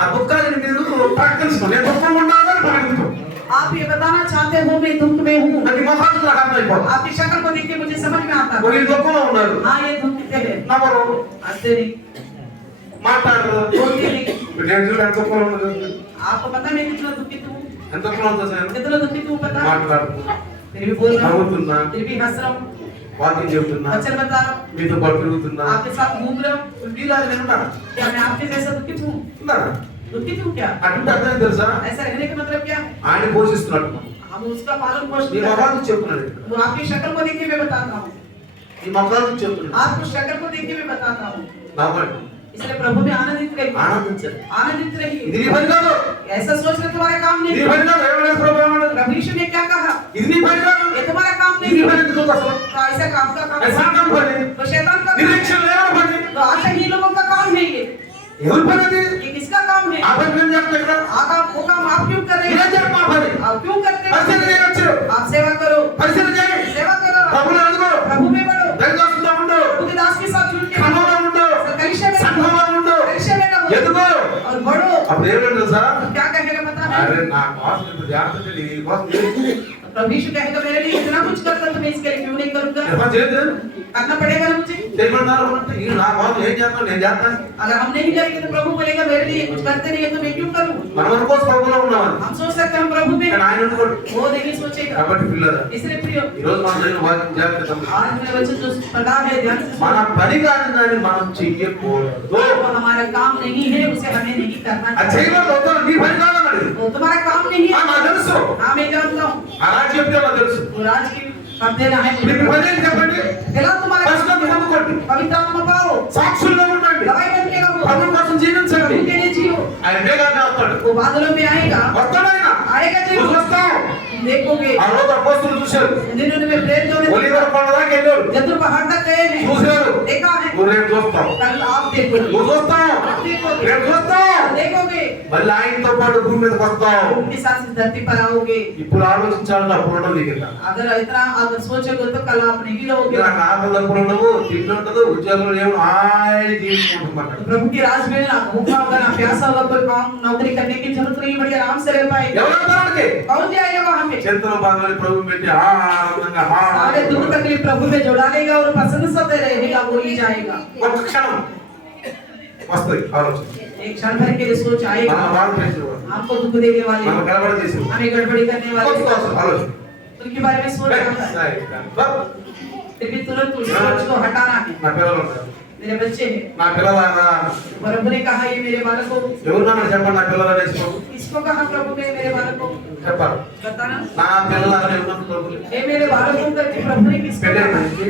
ఆ దుఃఖాన్ని మీరు ప్రకటించుకోండి నేను దుఃఖం ఉండాలని ప్రకటించుకోండి आप ये बताना चाहते हो मैं दुख में हूँ, అది మొహాలు నాకు అర్థమైపోతుంది आपकी शक्ल को देख के मुझे समझ में आता है। వీళ్ళు దుఃఖంలో ఉన్నారు हाँ ये दुखित है, నమ్మరు हंसते नहीं, మాట్లాడరు बोलते नहीं। నేను చూడ ఎంత దుఃఖంలో ఉన్నది आपको पता मैं कितना दुखित हूँ, ఎంత దుఃఖంలో ఉందో నేను कितना दुखित हूँ पता है? మాట్లాడుతున్నా फिर भी बोल रहा हूँ, నవ్వుతున్నా फिर भी हंस रहा हूँ, వాక్యం చెబుతున్నా वचन बता रहा हूँ, మీతో పాటు తిరుగుతున్నా आपके साथ घूम रहा हूँ। మీరు అది వింటారా क्या मैं आपके जैसा दुखित हूँ? ఉన్నారా दुखित हूँ क्या? అంటే అర్థం తెలుసా ऐसा रहने का मतलब क्या? ఆయన పోషిస్తున్నట్టు हम उसका पालन ఈ पोषण कर रहे మొహాలు हैं। చెప్తున్నాడు वो आपकी शक्ल को देख के मैं बताता हूँ, ఈ మొహాలు చెప్తున్నాడు आपको शक्ल को देख के मैं बताता हूँ। నవ్వండి इसलिए प्रभु में आनंदित रहिए, ఆనందించండి आनंदित ఇది रहिए। నీ పని కాదు ऐसा सोचना तुम्हारा काम ఇది नहीं। పని కాదు ఎవరైనా ప్రభు ఏమన్నాడు? प्रभु यीशु ने क्या कहा? ఇది నీ పని కాదు ये तुम्हारा काम ఇది నీ नहीं పని है। ఎందుకు అసలు तो ऐसा काम का काम అది సాతాను పని तो शैतान का काम నిరీక్షణ లేని పని है। तो आशा ही लोगों का काम है ये। ఎవరి పని అది ये किसका काम है? ఆ పని నేను చెప్తా ఇక్కడ वो काम आप क्यों कर रहे ఇదే हैं? చెప్పు మా పని आप क्यों करते పరిశీలన हैं? చేయొచ్చు आप सेवा करो, పరిశీలన చేయి सेवा करो, ప్రభువుని అడుగు प्रभु में बढ़ो, దైవదాసుతో ఉండు प्रभु के दास के साथ जुड़ के క్రమంలో ఉండు कलीसिया में रहो, సంఘంలో ఉండు कलीसिया में रहो ఎదుగు और बढ़ो। అప్పుడు ఏమంటారు తెలుసా तो क्या कहेगा पता అరే है? నా కోసం ఇంత జాగ్రత్త నీ కోసం ఏం प्रभु यीशु कहेगा मेरे लिए इतना कुछ करता तो मैं इसके लिए क्यों नहीं करूंगा? చేయదు करना पड़ेगा ना मुझे। చేయమన్నారు అంటే ఈ నా కోసం ఏం చేస్తాను నేను చేస్తాను अगर हम नहीं करेंगे तो प्रभु बोलेगा मेरे लिए कुछ करते नहीं है तो मैं क्यों करूं? మనం అనుకోసం ప్రభువులో ఉన్నామని हम सोच सकते हैं हम प्रभु में, కానీ ఆయన అనుకోడు वो नहीं सोचेगा। కాబట్టి పిల్లలు इसलिए प्रिय, ఈ రోజు మనం జరిగిన వాక్యం జాగ్రత్త గమనించండి. आज मेरा वचन जो पढ़ा है ध्यान से మన सुनो। పని కాని దాన్ని మనం చెయ్యకూడదు वो हमारा काम नहीं है, उसे हमें नहीं करना అది चाहिए। చేయకూడదు అవుతాను నీ పని కాదన్నాడు वो तुम्हारा काम नहीं है। నాకు తెలుసు हाँ मैं जानता हूँ, ఆ రాజు చెప్తే నాకు తెలుసు वो राज की कर देना है మీకు मुझे। పని ఏంటి చెప్పండి पहला तुम्हारा काम పరిశుద్ధత है, పొందుకోండి पवित्र आत्मा पाओ, సాక్షులుగా ఉండండి गवाही बन के रहो, ప్రభు కోసం జీవించండి प्रभु के लिए जियो। ఆయన వేగాన్ని వస్తాడు वो बादलों में आएगा, వస్తాడు ఆయన आएगा నువ్వు जरूर, చూస్తావు देखोगे। ఆ రోజు అపోస్తులు చూశారు जिन्होंने में प्रेम जोड़े ఒలీవర్ కొండ దాకా వెళ్ళారు जतुर पहाड़ तक गए हैं, చూశారు देखा है। నువ్వు రేపు చూస్తావు कल आप देखोगे, నువ్వు చూస్తావు आप देखोगे, రేపు చూస్తావు देखोगे, మళ్ళీ ఆయనతో పాటు భూమి మీదకి వస్తావు उनके साथ इस धरती पर आओगे। ఇప్పుడు ఆలోచించాలని అప్పుడు ఉండవు నీకు ఇంకా. अगर इतना अगर सोचोगे तो कल आप नहीं रहोगे। నాకు ఆకలి అప్పుడు ఉండవు తిండి ఉండదు ఉద్యోగంలో ఏమో హాయి జీవించుకుంటున్నమాట तो प्रभु के राज में ना भूखा होगा ना प्यासा होगा, कोई काम नौकरी करने की जरूरत नहीं, बढ़िया आराम से रह पाएगा। ఎవరంటానికి कौन जाएगा वहां पे? చేతుల భాగాన్ని ప్రభు పెట్టి ఆనందంగా सारे दुख तकलीफ प्रभु में जोड़ा लेगा और पसंद से रहेगा, वो ही जाएगा। ఒక్క క్షణం వస్తుంది ఆలోచన एक क्षण भर के लिए सोच आएगा। మనం వాళ్ళు చేసేవాడు आपको दुख देने वाले మనం గడబడ చేసి हमें गड़बड़ी करने वाले ఆలోచన उनके बारे में सोच रहा था फिर भी तुरंत उस सोच को हटाना है నా పిల్లలు ఉంటారు मेरे बच्चे हैं నా పిల్లలారా प्रभु ने कहा ये मेरे बालक को ఎవరన్నా చెప్పండి నా పిల్లలు అనేసి इसको कहा प्रभु ने मेरे बालक को చెప్పాలి बताना నా పిల్లలారా ఎవరన్నా ప్రభులే ये मेरे बालकों करके प्रभु ने किसको పెళ్ళి कहा అయింది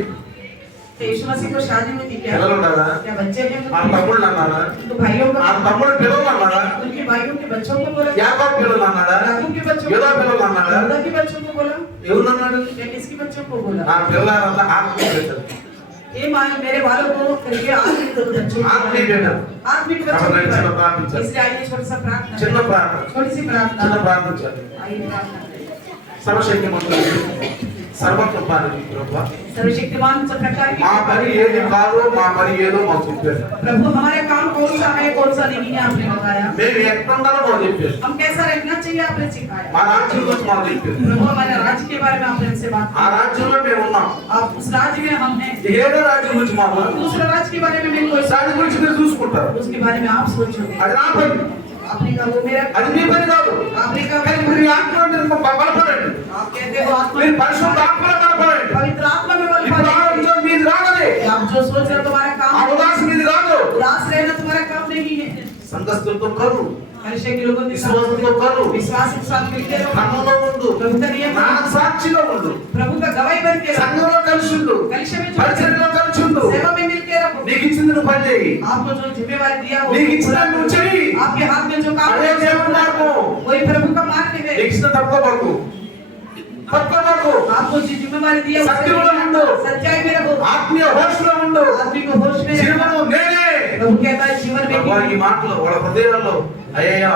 तो यीशु मसीह को शादी हुई थी क्या పిల్లలు ఉన్నారా क्या बच्चे हैं ఆ తమ్ముళ్ళు అన్నారా तो भाइयों ఆ का తమ్ముడు పిల్లలు అన్నారా उनके भाइयों के बच्चों को बोला యాకోబు పిల్లలు అన్నారా याकूब के बच्चों యోధా పిల్లలు అన్నారా यहूदा के बच्चों को बोला ఎవరన్నాడు या किसके बच्चों को बोला నా పిల్లలారా ఆత్మీయ బిడ్డలు ये मां मेरे बालों को करके आत्मिक दो बच्चों ఆత్మీయ బిడ్డలు आत्मिक बच्चों हम की चिन्ह बात। प्रार्थना इसलिए आइए छोटा सा प्रार्थना చిన్న करें। ప్రార్థన छोटी सी చిన్న प्रार्थना ప్రార్థన చేయాలి आइए प्रार्थना करें। సర్వశక్తిమంతుడు సర్వకృపానిధి ప్రభువా सर्वशक्तिमान सब प्रकार की మా పని ఏది కాదో మా పని ఏదో మాకు చెప్పారు प्रभु हमारे काम कौन सा है कौन सा नहीं है आपने बताया మేము ఎక్కడున్నారో మాకు చెప్పారు हम कैसा रहना चाहिए आपने सिखाया మా రాజ్యం గురించి మాకు చెప్పారు प्रभु हमारे राज्य के बारे में आपने हमसे बात ఆ రాజ్యంలో మేము ఉన్నాం की आप उस राज्य में हम हैं ఏదో రాజ్యం గురించి మాకు दूसरे राज्य के बारे में मैं कोई దాని గురించి మీరు చూసుకుంటారు उसके बारे में आप सोचोगे అది నా పని आपने कहा वो मेरा అది మీ పని కాదు आपने कहा కానీ మీరు ఆత్మ బలపడండి आप कहते हो आत्मा మీరు పరిశుద్ధ ఆత్మలో బలపడండి पवित्र आत्मा में बल ఇప్పుడు पाए ఆలోచన మీది రాగలే आप जो सोच रहे हो तुम्हारा काम ఆ ఉదాసు మీది రాదు उदास रहना तुम्हारा काम नहीं है సంఘస్థులతో కలు मनुष्य के लोगों के साथ విశ్వాసంతో కలు विश्वास के साथ मिलते रहो క్రమంలో ఉండు प्रभु का नियम నా సాక్షిగా ఉండు प्रभु का गवाही बन के रहो సంఘంలో కలిసి ఉండు कलिशा में పరిచర్యలో కలిసి ఉండు सेवा में मिलके रहो నీకు ఇచ్చింది నువ్వు పని చేయి आपको जो जिम्मेवारी दिया वो నీకు ఇచ్చిన నువ్వు చెయ్యి आपके हाथ में जो काम అదే है దేవుని మార్గం वही प्रभु का मार्ग है నీకు ఇచ్చిన తప్పుకోబడకు आपको जो जिम्मेवारी दी है सत्य में रहो सच्चाई में रहो ఆత్మీయ హోషలో ఉండు आदमी को होश में रखो జీవనం నేనే प्रभु कहता है जीवन में వారి మాటలు వాళ్ళ హృదయాల్లో అయ్యా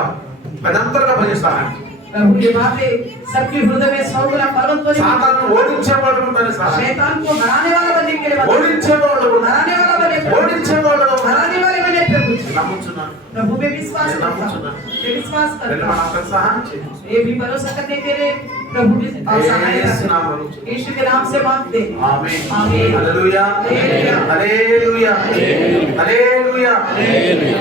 పదంతరంగా పనిచేస్తాను प्रभु की बातें सबके हृदय में 100 गुना फलवत्त बने సాతాను ఓడించేవాడు ఉంటాడు సార్ शैतान को हराने वाला बनने के लिए ఓడించేవాడు हराने वाला बने ఓడించేవాడు हराने वाले बने प्रभु నమ్ముచున్నాను प्रभु में विश्वास मैं करता नम्मुचुना। ये विश्वास వెళ్ళి करता మన అక్కడ సహాయం చేయి ये भी भरोसा करने के लिए प्रभु भी सहायता యేసు करें। నామములో అడుగుచున్నాను. यीशु के नाम से मांगते हैं ఆమేన్ ఆమేన్ హల్లెలూయా హల్లెలూయా హల్లెలూయా హల్లెలూయా హల్లెలూయా.